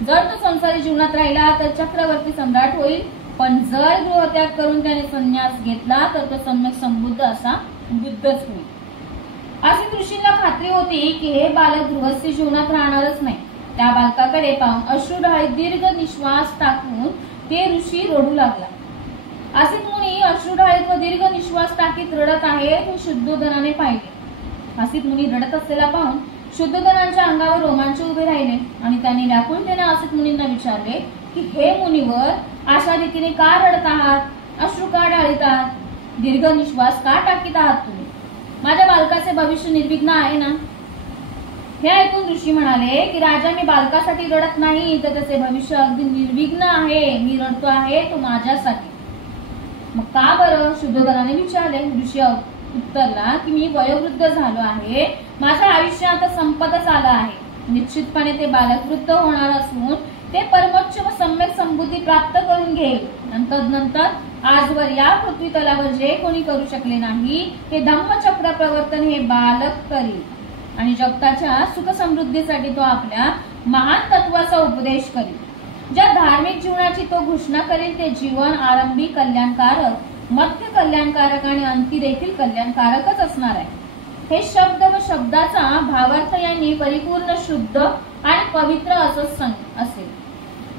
जर तो संसारी जीवनात राहिला तर चक्रवर्ती सम्राट होईल, पण जर गृहत्याग करून त्याने संन्यास घेतला तर तो सम्यक संबुद्ध असा बुद्धच होईल. असित ऋषींना खात्री होती की हे बालक गृहस्थी जीवनात राहणारच नाही. त्या बालकाकडे पाहून अश्रुढाळीत दीर्घ निश्वास टाकून ते ऋषी रडू लागला. असित मुनी अश्रुढाळीत व दीर्घ निश्वास टाकीत रडत आहेत हे शुद्धोधनाने पाहिले. असित मुनी रडत असलेला पाहून शुद्धोधनांच्या अंगावर रोमांच उभे राहिले आणि त्यांनी व्याकुळतेने असित मुनींना विचारले की हे मुनिवर, अशा रीतीने का रडत आहात? अश्रू का ढाळीत आहात? दीर्घ निश्वास का टाकीत आहात तुम्ही? माझ्या बालकाचे भविष्य निर्विघ्न आहे ना? हे ऐकून ऋषी म्हणाले की राजा, मी बालकासाठी रडत नाही, तर त्याचे भविष्य अगदी निर्विघ्न आहे. मी रडतो आहे तो माझ्यासाठी. मग का बरं? शुद्धोधनाने विचारले. ऋषी उत्तरला की मी वयोवृद्ध झालो आहे, माझं आयुष्य आता संपतच आलं आहे. निश्चितपणे ते बालकवृद्ध होणार असून ते परमोच्च व सम्यक समृद्धी प्राप्त करून घेईल. नंतर आजवर या पृथ्वी तलावर जे कोणी करू शकले नाही ते धम्मचक्र प्रवर्तन हे बालक करील आणि जगताच्या सुख समृद्धीसाठी तो आपल्या महान तत्वाचा उपदेश करील. ज्या धार्मिक जीवनाची तो घोषणा करेल ते जीवन आरंभी कल्याणकारक, मध्य कल्याणकारक आणि अंती देखील कल्याणकारकच असणार आहे. हे शब्द व शब्दाचा भावार्थ यांनी परिपूर्ण, शुद्ध आणि पवित्र असंच असेल.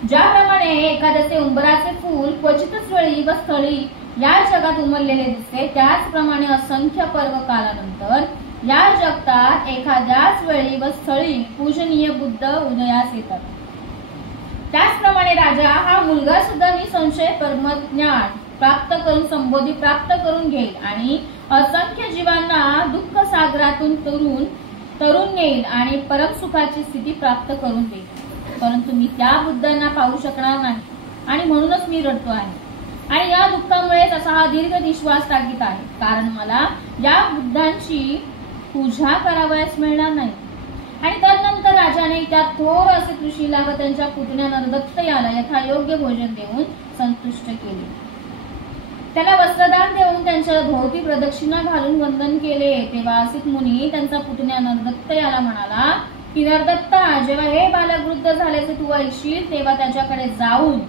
ज्याप्रमाणे एखाद्याचे उंबराचे फूल क्वचितच वेळी व स्थळी या जगात उमललेले दिसते, त्याचप्रमाणे असंख्य पर्व कालानंतर या जगतात एखाद्याच वेळी व स्थळी पूजनीय बुद्ध उदयास येतात. त्याचप्रमाणे राजा हा मुलगा सुद्धा निसंशय परमज्ञान प्राप्त करून संबोधी प्राप्त करून घेईल आणि असंख्य जीवांना दुःख सागरातून तरुण नेईल आणि परम सुखाची स्थिती प्राप्त करून देईल. परंतु मी त्या बुद्धांना पाहू शकणार नाही आणि म्हणूनच मी रडतो आहे. आणि या दुःखामुळेच असा हा दीर्घ निश्वास टाकीत आहे, कारण मला या बुद्धांची पूजा करावयास मिळणार नाही. आणि त्यानंतर राजाने त्या थोर असे ऋषीला व त्यांच्या पुतण्या नरदत्त याला यथायोग्य भोजन देऊन संतुष्ट केले. त्याला वस्त्रदान देऊन त्यांच्या भोवती प्रदक्षिणा घालून वंदन केले. तेव्हा असित मुनी त्यांचा पुतण्या नरदत्त याला म्हणाला की नरदत्ता, जेव्हा हे बालक वृद्ध झाल्याचे तू ऐकशील तेव्हा त्याच्याकडे जाऊन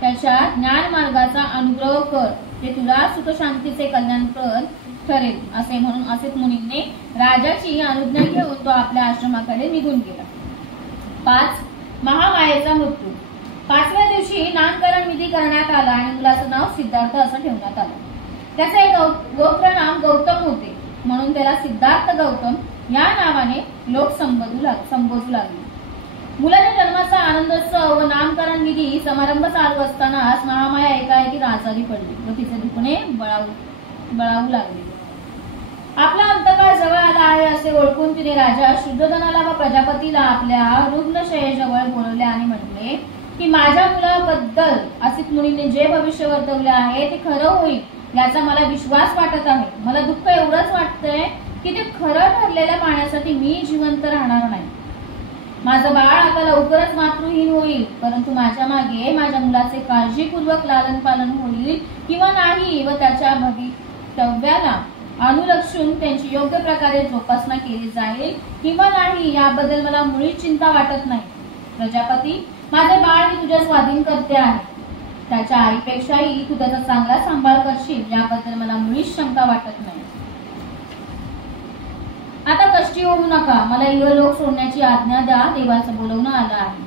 त्याच्या ज्ञान मार्गाचा अनुग्रह कर, ते तुला सुख शांतीचे कल्याणप्रद ठरेल. असे म्हणून असित मुनीने राजाची अनुज्ञा घेऊन तो आपल्या आश्रमाकडे निघून गेला. 5. महामायेचा मृत्यू. 5व्या दिवशी नामकरण विधी करण्यात आला आणि मुलाचं नाव सिद्धार्थ असं ठेवण्यात आलं. त्याचे गोत्र नाम गौतम होते, म्हणून त्याला सिद्धार्थ गौतम या नावाने लोक संबोधू लागले. मुलाच्या जन्माचा आनंदोत्सव व नामकरण विधी समारंभ चालू असतानाच महामाया एकाएकी आजारी पडली व तिचे दुखणे बळावू लागले. आपला अंतकाळ जवळ आला आहे असे ओळखून तिने राजा शुद्धोधनाला व प्रजापतीला आपल्या रुग्णशय्येजवळ बोलवले आणि म्हटले की माझ्या मुलाबद्दल असित मुनीने जे भविष्य वर्तवले आहे ते खरं होईल याचा मला विश्वास वाटत आहे. मला दुःख एवढंच वाटतंय की ते खरं ठरलेल्या पाण्यासाठी मी जिवंत राहणार नाही. माझं बाळ आता लवकरच मातृहीन होईल, परंतु माझ्या मागे माझ्या मुलाचे काळजीपूर्वक लालन पालन होईल किंवा नाही व त्याच्या भवितव्याला अनुलक्षून त्यांची योग्य प्रकारे जोपासना केली जाईल किंवा नाही याबद्दल मला मुळीच चिंता वाटत नाही. प्रजापती, माझे बाळ मी तुझ्या स्वाधीन करते आहे. त्याच्या आईपेक्षाही तू त्याचा चांगला सांभाळ करशील याबद्दल मला मुळीच शंका वाटत नाही. आता कष्टी होऊ नका, मला इहलोक सोडण्याची आज्ञा द्या, देवाचं बोलवणं आलं आहे.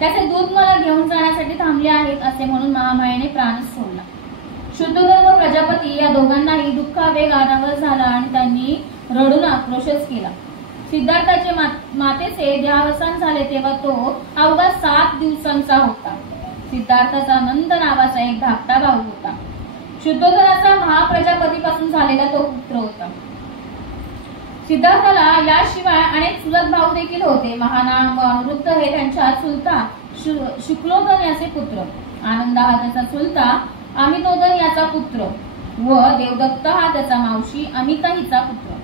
त्याचे दूध मला घेऊन जाण्यासाठी थांबले आहेत असे म्हणून महामायेने प्राणच सोडला. शुद्धोधन व प्रजापती या दोघांनाही दुःखावेग अनावर झाला आणि त्यांनी रडून आक्रोशच केला. सिद्धार्थाचे मातेचे देहावसान झाले तेव्हा तो अवघा 7 दिवसांचा होता. सिद्धार्थाचा नंद नावाचा एक धाकटा भाऊ होता. शुद्धोधनाचा महाप्रजापतीपासून झालेला तो पुत्र होता. सिद्धार्थाला याशिवाय अनेक चुलत भाऊ देखील होते. महानाम व अनिरुद्ध हे त्यांच्या चुलता शुक्लोदन याचे पुत्र, आनंद हा त्याचा चुलता अमितोदन याचा पुत्र व देवदत्त हा त्याचा मावशी अमिता हिचा पुत्र.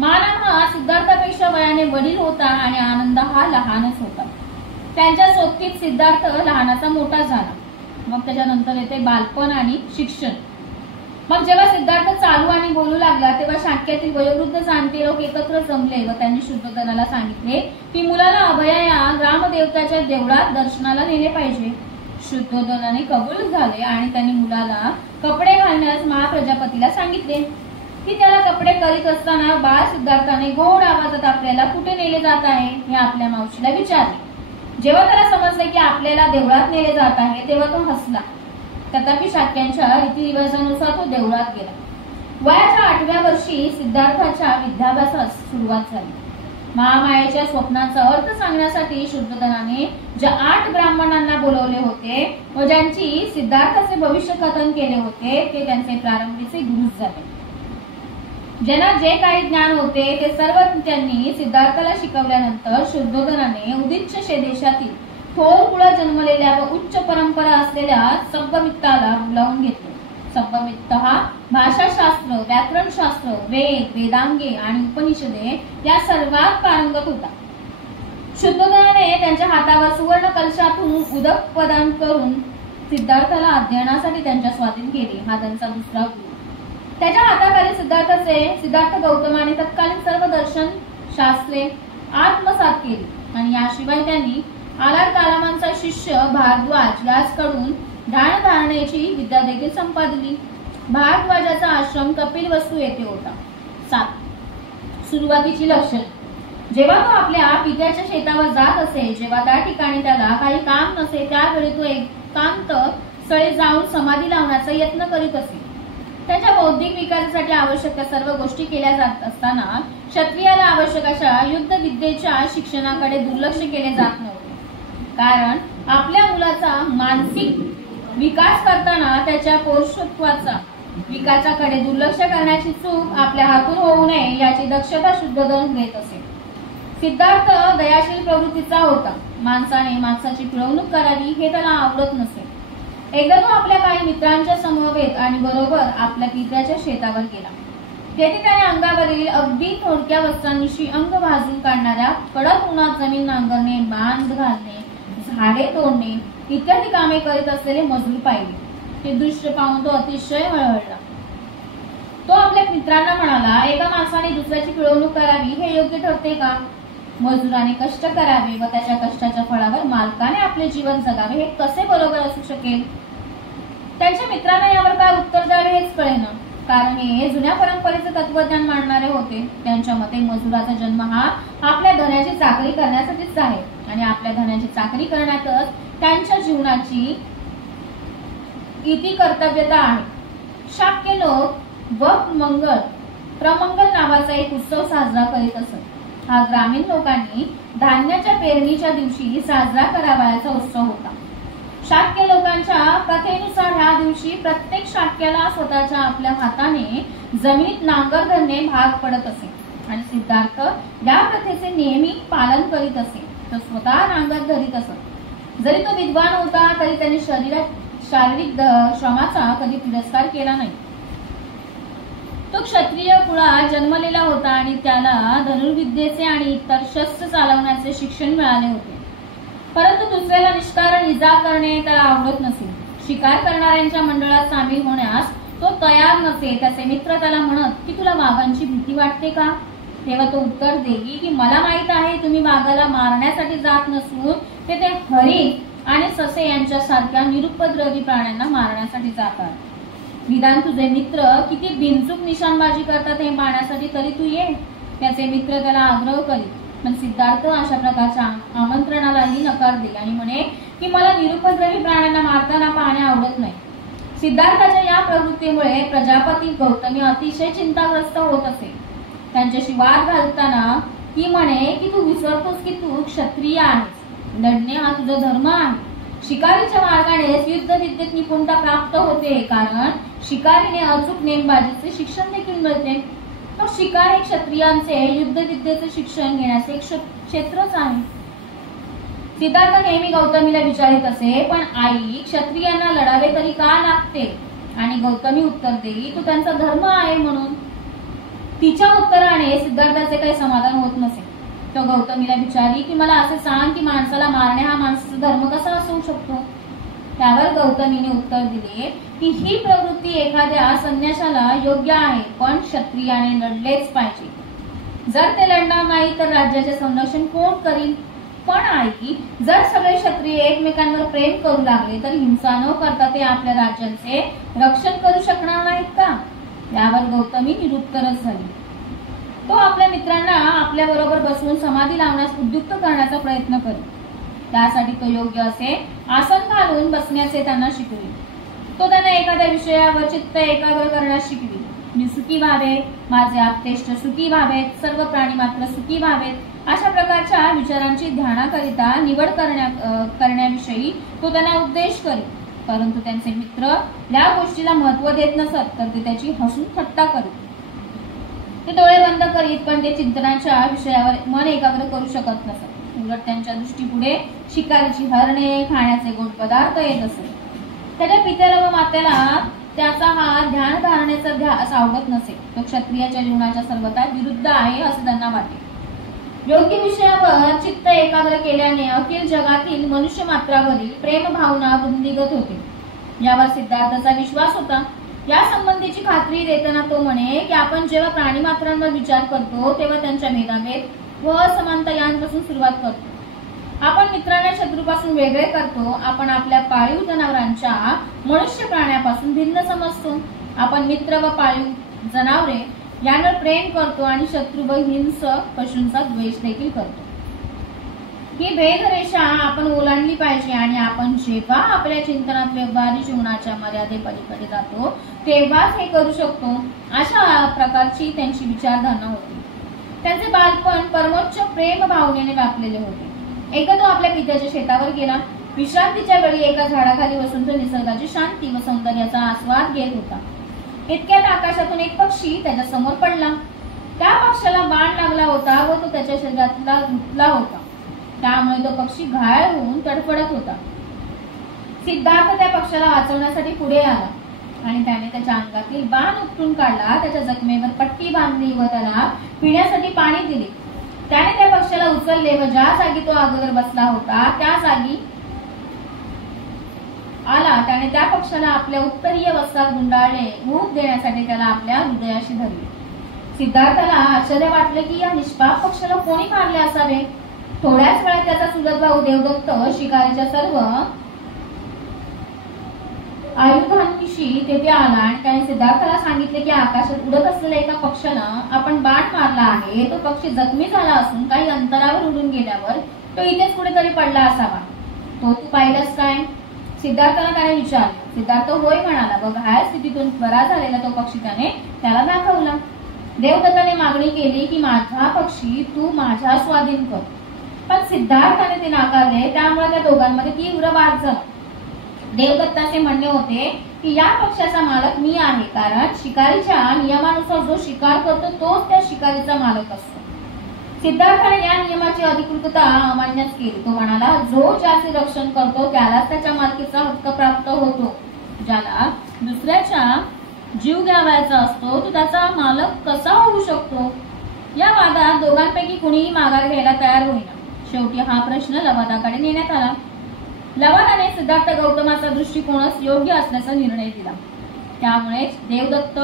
महानाम हा सिद्धार्थापेक्षा वयाने वडील होता आणि आनंद हा लहानच होता. त्यांच्या सोबतीत सिद्धार्थ लहानाचा मोठा झाला. मग त्याच्यानंतर येते बालपण आणि शिक्षण. मग जेव्हा सिद्धार्थ चालू आणि बोलू लागला तेव्हा शाक्यातील वयोवृद्ध जाणते लोक एकत्र जमले व त्यांनी शुद्धोधनाला सांगितले की मुलाला अभया या ग्रामदेवताच्या देवळात दर्शनाला नेले पाहिजे. शुद्धोधनाने कबूल झाले आणि त्यांनी मुलाला कपडे घालण्यास महाप्रजापतीला सांगितले. की त्याला कपडे करीत असताना बाळ सिद्धार्थाने गोड आवाजात आपल्याला कुठे नेले जात आहे हे आपल्या मावशीला विचारले. जेव्हा त्याला समजले की आपल्याला देवळात नेले जात आहे तेव्हा तो हसला. तथापि शाक्यांच्या रीतिरिवाजानुसार तो देवळात गेला. वयाच्या 8व्या वर्षी सिद्धार्थाच्या विद्याभ्यासास सुरुवात झाली. महामायेच्या स्वप्नाचा अर्थ सांगण्यासाठी शुद्धोधनाने ज्या 8 ब्राह्मणांना बोलवले होते व ज्यांची सिद्धार्थाचे भविष्य कथन केले होते ते त्यांचे प्रारंभीचे गुरुच झाले. ज्यांना जे काही ज्ञान होते ते सर्व त्यांनी सिद्धार्थाला शिकवल्यानंतर शुद्धोधनाने उदिच्छ देशातील थोर कुळ जन्मलेल्या व उच्च परंपरा असलेल्या सब्बमित्ताला बोलावून घेतले. सब्बमित्त हा भाषाशास्त्र, व्याकरणशास्त्र, वेद, वेदांगे आणि उपनिषदे या सर्वात पारंगत होता. शुद्धोधनाने त्यांच्या हातावर सुवर्ण कलशातून उदक प्रदान करून सिद्धार्थाला अध्ययनासाठी त्यांच्या स्वाधीन केले. हा त्यांचा दुसरा गुरु. त्याच्या हाताखाली सिद्धार्थ गौतमाने तत्कालीन सर्व दर्शन शास्त्रे आत्मसात केली आणि याशिवाय त्यांनी आलार कालामांचा शिष्य भारद्वाज याचकडून ध्यान धारणेची विद्या देखील संपादिली. भारद्वाजाचा आश्रम कपिलवस्तू येथे होता. 7. सुरुवातीची लक्षणे. जेव्हा तो आपल्या पित्याच्या शेतावर जात असे, जेव्हा त्या ठिकाणी त्याला काही काम नसे, त्यावेळी तो एकांत स्थळी जाऊन समाधी लावण्याचा यत्न करीत असे. त्याच्या बौद्धिक विकासासाठी आवश्यक त्या सर्व गोष्टी केल्या जात असताना क्षत्रियाला आवश्यक अशा युद्ध विद्येच्या शिक्षणाकडे दुर्लक्ष केले जात नव्हते. कारण आपल्या मुलाचा मानसिक विकास करताना त्याच्या पौरुषत्वाचा विकासाकडे दुर्लक्ष करण्याची चूक आपल्या हातून होऊ नये याची दक्षता शुद्धोधन घेत असे. सिद्धार्थ दयाशील प्रवृत्तीचा होता. माणसाने माणसाची पिळवणूक करावी हे त्याला आवडत नसे. एकदा तो आपल्या काही मित्रांच्या समवेत आणि बरोबर आपल्या पित्याच्या शेतावर गेला. तेथे त्याने अंगावरील अगदी थोडक्या वस्त्रांविषयी अंग भाजून काढणाऱ्या कडक उन्हात जमीन नांगरणे, बांध घालणे, झाडे तोडणे इत्यादी कामे करीत असलेले मजूर पाहिले. ते दृश्य पाहून तो अतिशय हळहळला. तो आपल्या मित्रांना म्हणाला, एका माणसाने दुसऱ्याची पिळवणूक करावी हे योग्य ठरते का? मजुराने कष्ट करावे व त्याच्या कष्टाच्या फळावर मालकाने आपले जीवन जगावे हे कसे बरोबर असू शकेल? त्यांच्या मित्रांना यावर काय उत्तर द्यावे हेच कळेना. कारण हे जुन्या परंपरेचे तत्वज्ञान मांडणारे होते. त्यांच्या मते मजुराचा जन्म हा आपल्या धन्याची चाकरी करण्यासाठीच आहे आणि आपल्या धन्याची चाकरी करण्यातच त्यांच्या जीवनाची इति कर्तव्यता आहे. शाक्य लोक व प्रमंगल नावाचा एक उत्सव साजरा करीत असत. हा ग्रामीण लोकांनी धान्याच्या पेरणीच्या दिवशी साजरा करावयाचा उत्सव होता. शाक्य लोकांच्या कथेनुसार ह्या दिवशी प्रत्येक शाक्याला स्वतःच्या आपल्या हाताने जमिनीत नांगर धरणे भाग पडत असे आणि सिद्धार्थ या प्रथेचे नेहमी पालन करीत असे. तो स्वतः नांगर धरीत असत. जरी तो विद्वान होता तरी त्याने शारीरिक श्रमाचा कधी तिरस्कार केला नाही. तो क्षत्रिय कुळात जन्मलेला होता आणि त्याला धनुर्विद्येचे आणि इतर शस्त्र चालवण्याचे शिक्षण मिळाले होते. परंतु दुसऱ्याला निष्कारण इजा करणे त्याला आवडत नसे. शिकार करणाऱ्यांच्या मंडळात सामील होण्यास तो तयार नसे. त्याचे मित्र त्याला म्हणत की तुला वाघांची भीती वाटते का? तेव्हा तो उत्तर देई की मला माहित आहे तुम्ही वाघाला मारण्यासाठी जात नसून ते हरिण आणि ससे यांच्यासारख्या निरुपद्रवी प्राण्यांना मारण्यासाठी जातात. निदान तुझे मित्र किती बिनचूक निशाणबाजी करतात हे पाहण्यासाठी तरी तू ये. त्याचे मित्र त्याला आग्रह करीत. पण सिद्धार्थ अशा प्रकारच्या आमंत्रणालाही नकार दे आणि म्हणे की मला निरुपद्रवी प्राण्यांना मारताना पाहणे आवडत नाही. सिद्धार्थाच्या या प्रवृत्तीमुळे प्रजापती गौतमी अतिशय चिंताग्रस्त होत असे. त्यांच्याशी वाद घालताना ती म्हणे की तू विसरतोस की तू क्षत्रिय आहेस. लढणे हा तुझा धर्म आहे. शिकारीच्या मार्गाने युद्ध विद्येत निपुणता प्राप्त होते. कारण शिकारीने अचूक नेमबाजीचे शिक्षण देखील मिळते. तर शिकार हे क्षत्रियांचे युद्ध विद्येचे शिक्षण घेण्याचे एक क्षेत्रच आहे. सिद्धार्थ नेहमी गौतमीला विचारित असे, पण आई क्षत्रियांना लढावे तरी का लागते? आणि गौतमी उत्तर देई, तो त्यांचा धर्म आहे म्हणून. तिच्या उत्तराने सिद्धार्थाचे काही समाधान होत नसे. तो गौतमीला विचारी की मला असे सांग की माणसाला मारणे हा माणसाचा धर्म कसा असू शकतो? त्यावर गौतमीने उत्तर दिले की ही प्रवृत्ती एखाद्या संन्याशाला योग्य आहे, पण क्षत्रियाने लढलेच पाहिजे. जर ते लढणार नाही तर राज्याचे संरक्षण कोण करील? पण आई, जर सगळे क्षत्रिय एकमेकांवर प्रेम करू लागले तर हिंसा न करता ते आपल्या राज्याचे रक्षण करू शकणार नाहीत का? यावर गौतमी निरुत्तरच झाली. तो आपल्या मित्रांना आपल्या बरोबर बसवून समाधी लावण्यास उद्युक्त करण्याचा प्रयत्न करी. त्यासाठी तो योग्य असे आसन घालून बसण्याचे त्यांना शिकवी. तो त्यांना एखाद्या विषयावर चित्त एकाग्र करण्यास शिकवी. मी सुखी व्हावे, माझे आपतेष्ट सुखी व्हावेत, सर्व प्राणी मात्र सुखी व्हावेत, अशा प्रकारच्या विचारांची ध्यानाकरिता निवड करण्याविषयी तो त्यांना उपदेश करी. परंतु त्यांचे मित्र या गोष्टीला महत्व देत नसत तर ते त्याची हसून थट्टा करीत. ते डोळे बंद करीत, पण ते चिंतनाच्या विषयावर मन एकाग्र करू शकत नसत. उलट त्यांच्या दृष्टीपुढे शिकारीची हरणे, खाण्याचे गोड पदार्थ येत असत. त्याच्या पित्याला व मात्याला त्याचा हा ध्यान धारणेचा ध्यास आवडत नसे. तो क्षत्रियाच्या जीवनाच्या सर्वथा विरुद्ध आहे असे त्यांना वाटे. योग्य विषयावर चित्त एकाग्र केल्याने अखिल जगातील मनुष्य मात्रावरील प्रेम भावना वृद्धिगत होते, यावर सिद्धार्थाचा विश्वास होता. या संबंधीची खात्री देताना तो म्हणे की आपण जेव्हा प्राणी मात्रांवर विचार करतो तेव्हा त्यांच्या भेदाभेद व असमानता यांपासून सुरुवात करतो. आपण मित्रांना शत्रूपासून वेगळे करतो. आपण आपल्या पाळीव जनावरांच्या मनुष्य प्राण्यापासून भिन्न समजतो. आपण मित्र व पाळीव जनावरे यांवर प्रेम करतो आणि शत्रू व हिंसक पशूंचा द्वेष देखील करतो. ही भेदरेषा आपण ओलांडली पाहिजे आणि आपण जेव्हा आपल्या चिंतनात व्यवहारी जीवनाच्या मर्यादेपलीकडे जातो तेव्हाच हे करू शकतो. अशा प्रकारची त्यांची विचारधारणा होती. त्यांचे बालपण परमोच्च प्रेम भावनेने व्यापलेले होते. एकदा तो आपल्या पित्याच्या शेतावर गेला. विश्रांतीच्या वेळी एका झाडाखाली बसून तो निसर्गाची शांती व सौंदर्याचा आस्वाद घेत होता. इतक्यात आकाशातून एक पक्षी त्याच्या समोर पडला. त्या पक्षाला बाण लागला होता व तो त्याच्या शरीरातला गुंतला होता. त्यामुळे तो पक्षी घायल होऊन तडफडत होता. सिद्धार्थ त्या पक्षाला वाचवण्यासाठी पुढे आला आणि त्याने त्याच्या अंगातील बाण उपटून काढला. त्याच्या जखमेवर पट्टी बांधली व त्याला पिण्यासाठी पाणी दिले. त्याने त्या पक्षाला उचलले व ज्या जागी तो अगोदर बसला होता त्या जागी आला. त्याने त्या पक्षाला आपल्या उत्तरीय वस्त्रात गुंडाळले. ऊब देण्यासाठी त्याला आपल्या हृदयाशी धरले. सिद्धार्थाला आश्चर्य वाटले की या निष्पाप पक्षाला कोणी मारले असावे. थोड्याच वेळात त्याचा चुलत भाऊ देवदत्त शिकारीच्या सर्व आयुधांशी तेथे आला आणि त्याने सिद्धार्थाला सांगितले की आकाशात उडत असलेल्या एका पक्षाला आपण बाण मारला आहे. तो पक्षी जखमी झाला असून काही अंतरावर उडून गेल्यावर तो इथेच कुठेतरी पडला असावा. तो तू पाहिलंस काय? सिद्धार्थाला त्याने विचारले. सिद्धार्थ होय म्हणाला व घायल स्थितीतून बरा झालेला तो पक्षी त्याला दाखवला. देवदत्ताने मागणी केली की माझा पक्षी तू माझ्या स्वाधीन कर, पण सिद्धार्थाने ते नाकारले. त्यामुळे त्या दोघांमध्ये तीव्र वाद झाला. देवदत्ताचे म्हणणे होते की या पक्षाचा मालक मी आहे, कारण शिकारीच्या नियमानुसार जो शिकार करतो तोच त्या शिकारीचा मालक असतो. सिद्धार्थाने या नियमाची अधिकृतता अमान्यच केली. तो म्हणाला जो ज्याचे रक्षण करतो त्यालाच त्याच्या मालकीचा हक्क प्राप्त होतो. ज्याला दुसऱ्याचा जीव द्यावायचा असतो तो त्याचा मालक कसा होऊ शकतो? या वादात दोघांपैकी कुणीही माघार घ्यायला तयार होईना. शेवटी हा प्रश्न लवादाकडे नेण्यात आला. लवादाने सिद्धार्थ गौतमाचा दृष्टिकोनच योग्य असल्याचा निर्णय दिला. त्यामुळे देवदत्त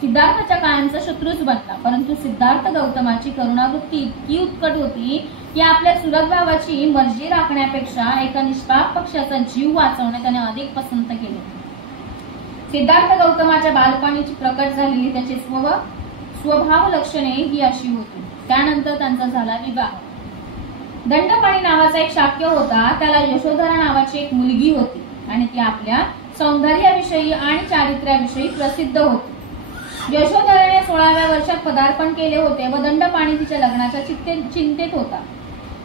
सिद्धार्थाच्या कायमचा शत्रूच बनला. परंतु सिद्धार्थ गौतमाची करुणावृत्ती इतकी उत्कट होती की आपल्या चुलत भावाची मर्जी राखण्यापेक्षा एका निष्पाप पक्षाचा जीव वाचवणे त्याने अधिक पसंत केले. सिद्धार्थ गौतमाच्या बालपणीची प्रकट झालेली त्याची स्वभाव लक्षणे ही अशी होती. त्यानंतर त्यांचा झाला विवाह. दंडपाणी नावाचा एक शाक्य होता. त्याला यशोधरा नावाची एक मुलगी होती आणि ती आपल्या सौंदर्याविषयी आणि चारित्र्याविषयी प्रसिद्ध होती. यशोधराने 16व्या वर्षात पदार्पण केले होते व दंडपाणी तिच्या लग्नाच्या चिंतेत होता.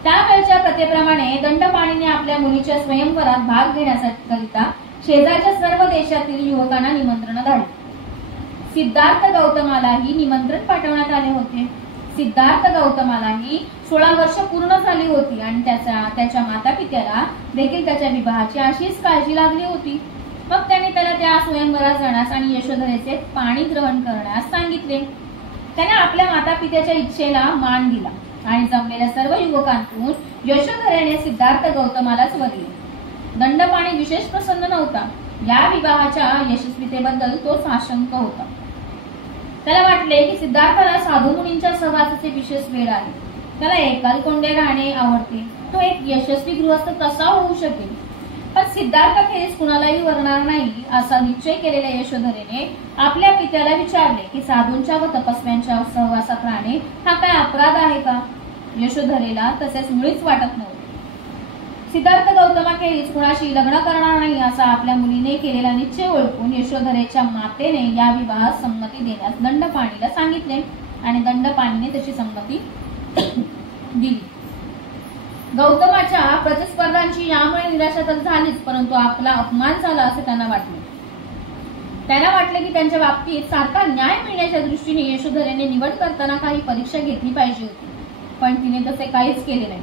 त्यावेळच्या कथेप्रमाणे दंडपाणीने आपल्या मुलीच्या स्वयंवरात भाग घेण्याकरिता शेजारच्या सर्व देशातील युवकांना निमंत्रण धाडले. सिद्धार्थ गौतमालाही निमंत्रण पाठवण्यात आले होते. सिद्धार्थ गौतमालाही 16 वर्ष पूर्ण झाली होती आणि त्याच्या माता पित्याला देखील त्याच्या विवाहाची अशीच काळजी लागली होती. मग त्याने त्याला त्या स्वयंवरात जाण्यास आणि यशोधरेचे पाणी ग्रहण करण्यास सांगितले. त्याने आपल्या माता पित्याच्या इच्छेला मान दिला आणि जमलेल्या सर्व युवकांतून यशोधरेने सिद्धार्थ गौतमालाच वरले. दंडपाणी विशेष प्रसन्न नव्हता. या विवाहाच्या यशस्वीतेबद्दल तो साशंक होता. त्याला वाटले की सिद्धार्थाला साधू मुनींच्या सहवासाचे विशेष वेळ आहे. त्याला एकालकोंडे राहणे आवडते. तो एक यशस्वी गृहस्थ कसा होऊ शकेल? पण सिद्धार्थाखेरीज कुणालाही वरणार नाही असा निश्चय केलेल्या यशोधरेने आपल्या पित्याला विचारले की साधूंच्या व तपस्व्यांच्या सहवासात राहणे हा काय अपराध आहे का? यशोधरेला तसेच मुळीच वाटत नव्हते. सिद्धार्थ गौतमाखेरीज कुणाशी लग्न करणार नाही असा आपल्या मुलीने केलेला निश्चय ओळखून यशोधरेच्या मातेने या विवाहास संमती देण्यास दंडपाणीला सांगितले आणि दंडपाणीने त्याची संमती दिली. गौतमाच्या प्रतिस्पर्धांची यामुळे निराशा तर झालीच, परंतु आपला अपमान झाला असे त्यांना वाटले. त्यांना वाटलं की त्यांच्या बाबतीत सारखा न्याय मिळण्याच्या दृष्टीने यशोधरेने निवड करताना काही परीक्षा घेतली पाहिजे होती, पण तिने तसे काहीच केले नाही.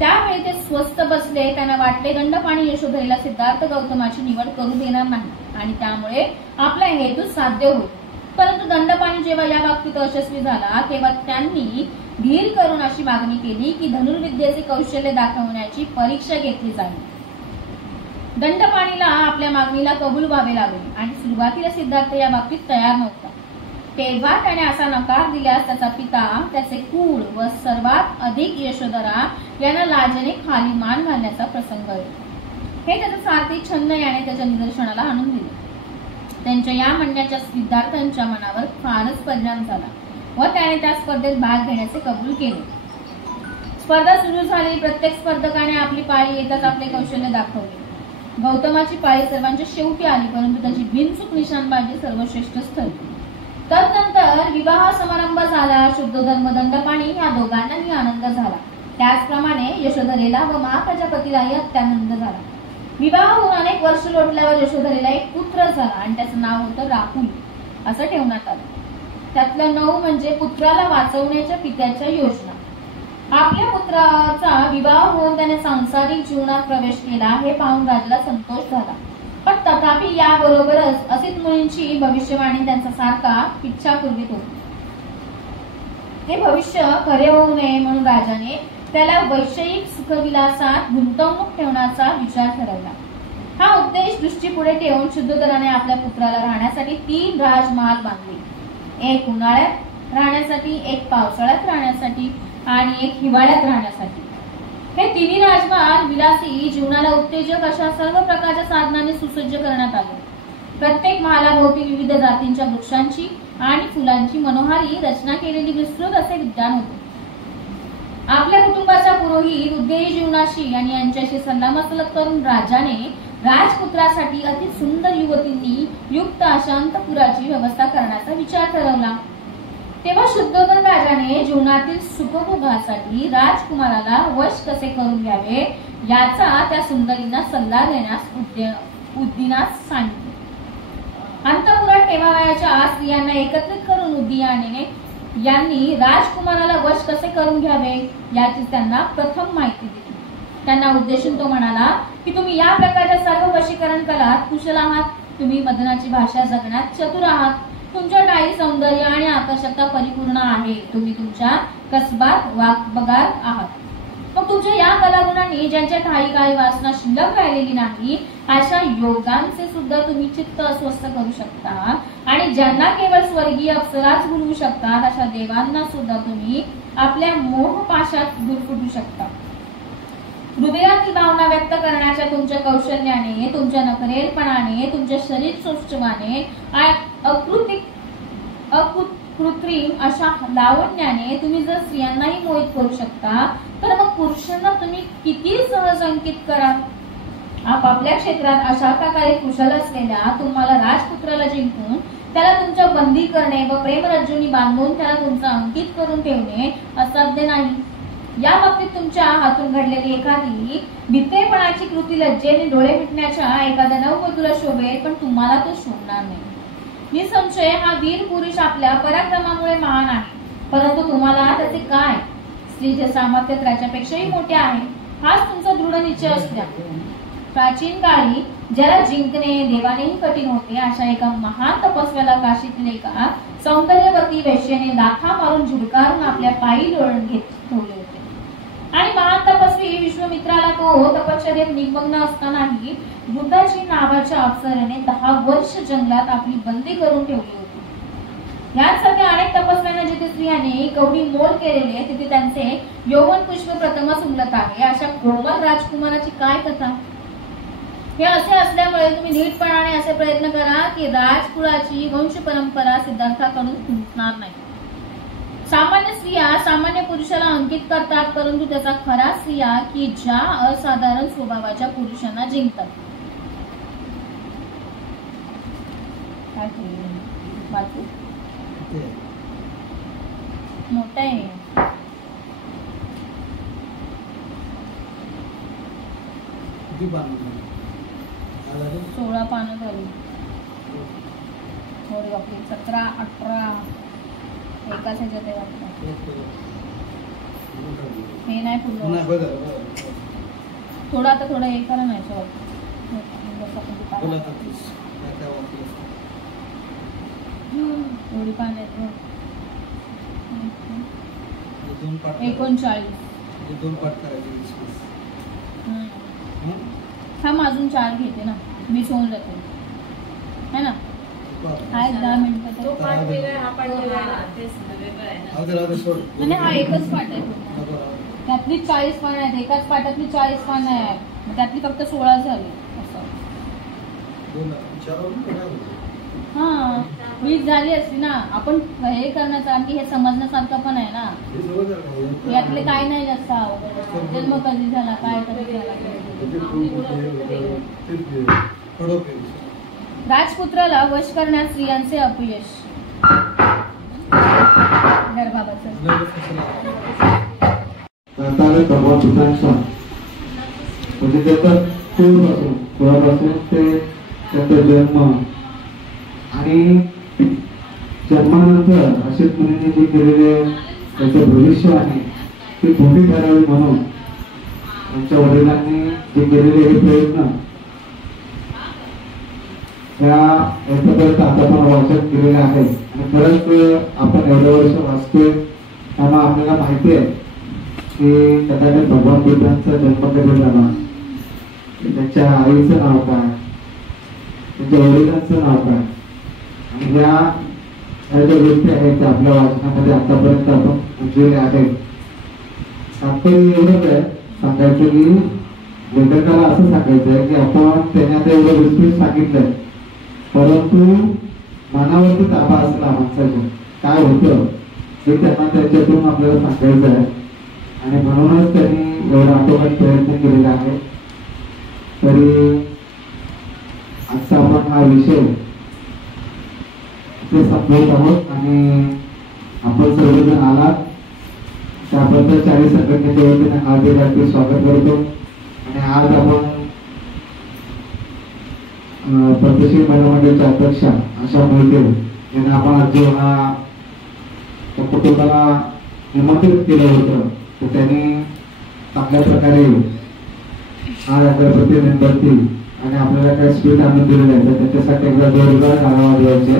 त्यावेळी ते स्वस्थ बसले. त्यांना वाटले दंडपाणी यशोधरेला सिद्धार्थ गौतमाची निवड करू देणार नाही आणि त्यामुळे आपला हेतू साध्य होईल. परंतु दंडपाणी जेव्हा या बाबतीत यशस्वी झाला तेव्हा त्यांनी धीर करून अशी मागणी केली की धनुर्विद्येचे कौशल्य दाखवण्याची परीक्षा घेतली जाईल. दंडपाणीला आपल्या मागणीला कबूल व्हावे लागले आणि सुरुवातीला सिद्धार्थ या बाबतीत तयार नव्हता. तेव्हा त्याने असा नकार दिल्यास त्याचा पिता, त्याचे कुळ व सर्वात अधिक यशोधरा यांना लाजेने खाली मान घालण्याचा प्रसंग येईल. हे त्याचा सारथी छन्न याने त्याच्या निदर्शनाला आणून दिले. त्यांच्या या म्हणण्याच्या सिद्धार्थांच्या मनावर फारच परिणाम झाला व त्याने त्या स्पर्धेत भाग घेण्याचे कबूल केले. स्पर्धा सुरू झाली. प्रत्येक स्पर्धकाने आपली पाळी येताच आपले कौशल्य दाखवले. गौतमाची पाळी सर्वांच्या शेवटी आली, परंतु त्याची बिनचूक निशाणबाजी सर्वश्रेष्ठच ठरली. तदनंतर विवाह समारंभ झाला. शुद्धोधर्म दंडपाणी या दोघांनाही आनंद झाला. त्याचप्रमाणे यशोधरेला व महाप्रजापतीलाही अत्यानंद झाला. विवाह होऊन अनेक वर्ष लोटल्यावर यशोधरेला एक पुत्र झाला आणि त्याचं नाव होतं राहुल असं ठेवण्यात आलं. त्यातलं 9 म्हणजे पुत्राला वाचवण्याच्या पित्याच्या योजना. आपल्या पुत्राचा विवाह होऊन त्याने सांसारिक जीवनात प्रवेश केला हे पाहून राजाला संतोष झाला. पण तथापि याबरोबरच असित मुनींची भविष्यवाणी त्यांचा सारखा इच्छा पूर्वीत होती. हे भविष्य खरे होऊ नये म्हणून राजाने त्याला वैषयिक सुखविलासात गुंतवणूक ठेवण्याचा विचार ठरवला. हा उद्देश दृष्टीपुढे ठेवून शुद्धोधराने आपल्या पुत्राला राहण्यासाठी 3 राजमहाल बांधले. एक उन्हाळ्यात राहण्यासाठी, एक पावसाळ्यात राहण्यासाठी आणि एक हिवाळ्यात राहण्यासाठी. हे 3 राजमहाल विलासी जीवनाला उत्तेजक अशा सर्व प्रकारच्या साधनांनी सुसज्ज करण्यात आले. प्रत्येक महालाभोवती विविध जातींच्या वृक्षांची आणि फुलांची मनोहारी रचना केलेली विस्तृत असे उद्यान होते. आपल्या कुटुंबाचा पुरोहित उद्देयी जीवनाशी आणि यांच्याशी सल्लामसलत करून राजाने राजपुत्रासाठी अति सुंदर युवतींनी युक्त अशा अंतपुराची व्यवस्था करण्याचा विचार ठरवला. तेव्हा शुद्धोधन राजाने जीवनातील सुखभोगासाठी राजकुमाराला वश कसे करून घ्यावे याचा त्या सुंदरींना सल्ला देण्यास उद्दिनास सांगितले. अंतपुरात ठेवावयाच्या स्त्रियांना एकत्रित करून उद्दियाने यांनी राजकुमाराला वश कसे करून घ्यावे याची त्यांना प्रथम माहिती दिली. त्यांना उद्देशून तो म्हणाला की तुम्ही या प्रकारच्या सर्व वशीकरण कलात कुशल आहात. तुम्ही मदनाची भाषा जगण्यात चतुर आहात. तुमच्या टाळी सौंदर्य आणि आकर्षकता परिपूर्ण आहे. तुम्ही तुमच्या कसबात वाकबगार आहात. मग तुमच्या या कलागुणांनी ज्यांच्या ठाई काही वासना शिल्लक राहिलेली नाही अशा योगांचे सुद्धा तुम्ही चित्त अस्वस्थ करू शकता आणि ज्यांना केवळ स्वर्गीय अप्सराच गुरवू शकतात अशा देवांना सुद्धा तुम्ही आपल्या मोहपाशात गुरफटू शकता. हृदयातील भावना व्यक्त करण्याच्या तुमच्या कौशल्याने, तुमच्या नखरेलपणाने, तुमच्या शरीर सौष्ठवाने, कृत्रिम अशा लावण्याने तुम्ही जर स्त्रियांनाही मोहित करू शकता तर मग पुरुषांना तुम्ही किती सहज अंकित करा. आपापल्या क्षेत्रात अशा प्रकारे कुशल असलेल्या तुम्हाला राजपुत्राला जिंकून त्याला तुमच्या बंदी करणे व प्रेमरज्जूंनी बांधून त्याला तुमचा अंकित करून ठेवणे असाध्य नाही. या बाबतीत तुमच्या हातून घडलेली एखादी भित्रेपणाची कृती लज्जेने डोळे मिटण्याच्या एखाद्या नववधूला शोभेल, पण तुम्हाला तो शोभणार नाही. निसंशय हा वीर पुरुष आपल्या पराक्रमामुळे महान आहे, परंतु तुम्हाला त्याचे काय? स्त्रीचे सामर्थ्य त्याच्यापेक्षाही मोठे आहे. हाच तुमचा दृढ निश्चय असल्या. प्राचीन काळी ज्याला जिंकणे देवानेही कठीण होते अशा एका महान तपस्व्याला काशीतील एका सौंदर्यवती वेश्येने लाथा मारून झुडकारून आपल्या पायी लोळण घेत ठेवले होते. आणि महान तपस्वी विश्वामित्राला तो तपश्चर्येत निमग्न असतानाही वृद्धाची नावाच्या अप्सरेने 10 वर्ष जंगलात आपली बंदी करून ठेवली होती. यासारख्या अनेक तपस्व्यांना जिथे स्त्रियांनी कवडी मोल केलेले तिथे त्यांचे यौवन पुष्प प्रथमच उमलत आहे. अशा कोमल राजकुमाराची काय कथा? हे असे असल्यामुळे तुम्ही नीटपणाने असे प्रयत्न करा की राजकुळाची वंश परंपरा सिद्धार्थाकडून तुटणार नाही. सामान्य स्त्रिया सामान्य पुरुषाला अंकित करतात, परंतु त्याचा खरा स्त्रिया की ज्या असाधारण स्वभावाच्या पुरुषांना जिंकतात. मोठा आहे 16 पानं झाली. अरे बापरे 17 18 एकाच ह्याच्यात आहे वाटतं. हे नाही पूर्ण थोडं आता थोडं हे करा नाही एवढी पाण्यात 39 2 पाठ करायचे. थांब अजून 4 घेते ना मी होऊन जाते है ना. आहे 10 मिनिटं तो पाठ वेगळा हा पाठ वेगळा तेच वेगळं आहे ना. आणि हा एकच पाठ आहे त्यातली 40 पानं आहेत एकाच पाठातली 40 पानं आहेत मग त्यातली फक्त 16 झाली असं. हा 20 झाली असती ना. आपण हे करण्याचं की हे समजण्यासारखं पण आहे ना. यातले काय नाही जास्त अवघड जन्म कधी झाला काय कधी झाला. राजपुत्राला वश करण्यात स्त्रियांचे अपयश. भगवान बुद्धांचा म्हणजे त्याचा तेव्हापासून ते त्याचा जन्म आणि जन्मानंतर अशीच मुलींनी जे केलेले त्याचं भविष्य आहे ते भूमी ठरावी म्हणून त्यांच्या वडिलांनी जे केलेले हे प्रयत्न याच्यापर्यंत आता पण वाचन केलेलं आहे. आणि खरंच आपण एवढ्या वर्ष वाचतोय त्यामुळे आपल्याला माहिती आहे की कदाचित भगवान बुद्धांचा जन्म कधी झाला, त्यांच्या आईचं नाव काय, त्यांच्या वडिलांचं नाव काय आणि ह्या ज्या गोष्टी आहेत त्या आपल्या वाचनामध्ये आतापर्यंत आपण उजवल्या आहेत. तात्पर्य एवढंच आहे सांगायचं की लेखकाला असं सांगायचं आहे की आपण त्यांनी आता एवढं विस्तृत सांगितलंय परंतु मनावरती ताबा असला माणसाच्या काय होतं हे त्यांना त्याच्यातून आपल्याला सांगायचं आहे. आणि म्हणूनच त्यांनी एवढा आटोकाट प्रयत्न केलेला आहे. तरी आजचा आपण हा विषय ते संपवत आहोत आणि आपण सर्वजण आलात त्याबद्दल 40 संघटनेच्या वतीने हार्दिक स्वागत करतो. आणि आज आपण पद्धतशीर महिला मंडळाच्या अध्यक्षा आशा मोहिते यांना आपण आज जेव्हा त्या कुटुंबाला निमंत्रित केलं होतं तर त्यांनी चांगल्या प्रकारे आज अगरबत्ती मेणबत्ती आणि आपल्याला काही स्वीट आणून दिलेलं आहे तर त्याच्यासाठी एकदा जोरदार कानावा द्यायचे.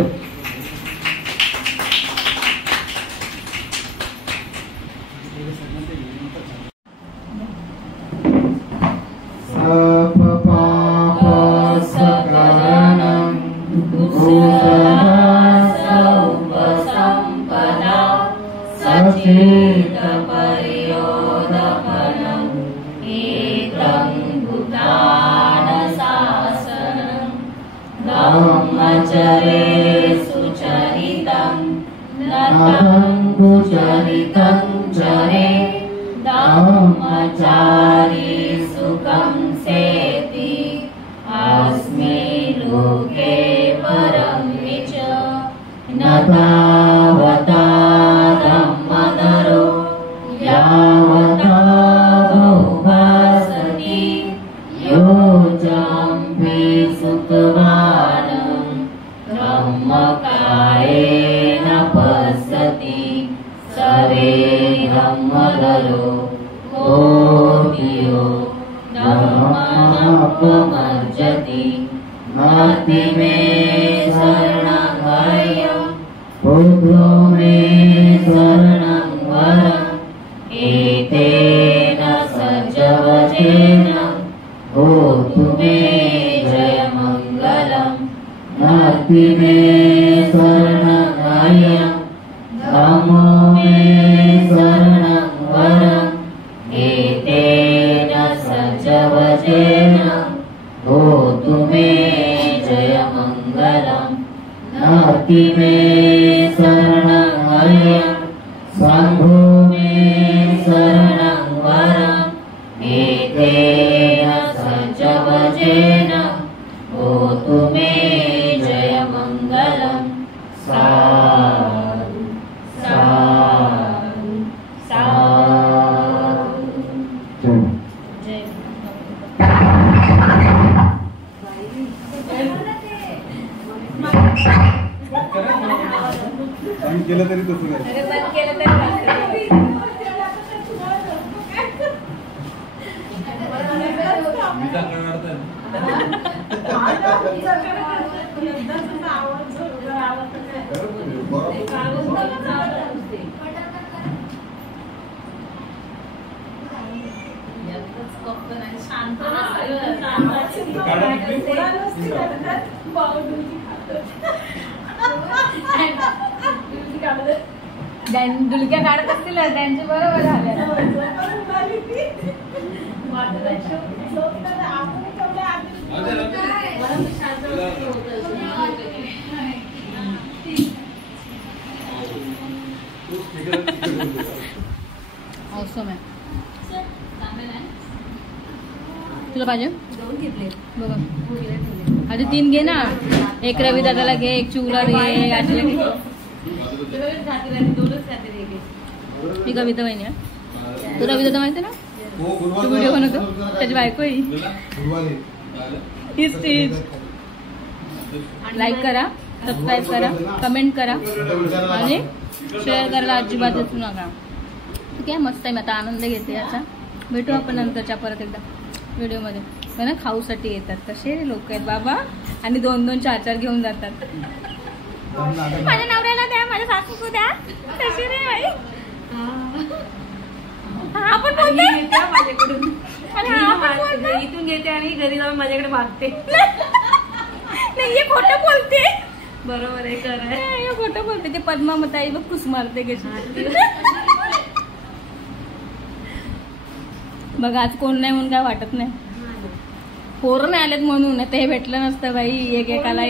सांभो मे शरणं वरं एतेन केलं तरी तसं नाही. अरे बंद केलं तरी वाजतं. डुलक्या काढत असतील त्यांचे बरोबर झाले. औसम आहे. तुला पाहिजे बघा. आधी 3 घे ना. एक रवी दादाला घे, एक चिवला घे, एक आजीला घे. ही कविता माहिती आहे. तू रवी दादा माहिती ना. तू व्हिडिओ बनवतो त्याची बायको ही. लाईक करा, सबस्क्राईब करा, कमेंट करा आणि शेअर करायला अजिबात विसरू नका. ठीक आहे. मस्त आहे. मी आता आनंद घेते याचा. भेटू आपण नंतरच्या परत एकदा व्हिडिओमध्ये. ना खाऊसाठी येतात कसे लोक आहेत बाबा. आणि 2-2, 4-4 घेऊन जातात. माझ्या नवऱ्याला द्या, माझ्या सासूला द्या. कशी रे बाई. आपण माझ्याकडून इथून घेते आणि घरी जाऊन माझ्याकडे मागते. नाही हे खोटं बोलते. बरोबर आहे. खरं खोटं बोलते. ते पद्मामताई बघ कुस मारते कशी. बघ आज कोण नाही म्हणून काय वाटत नाही. पोरं नाही आलेत म्हणून. ते भेटलं नसतं बाई एकेकाला.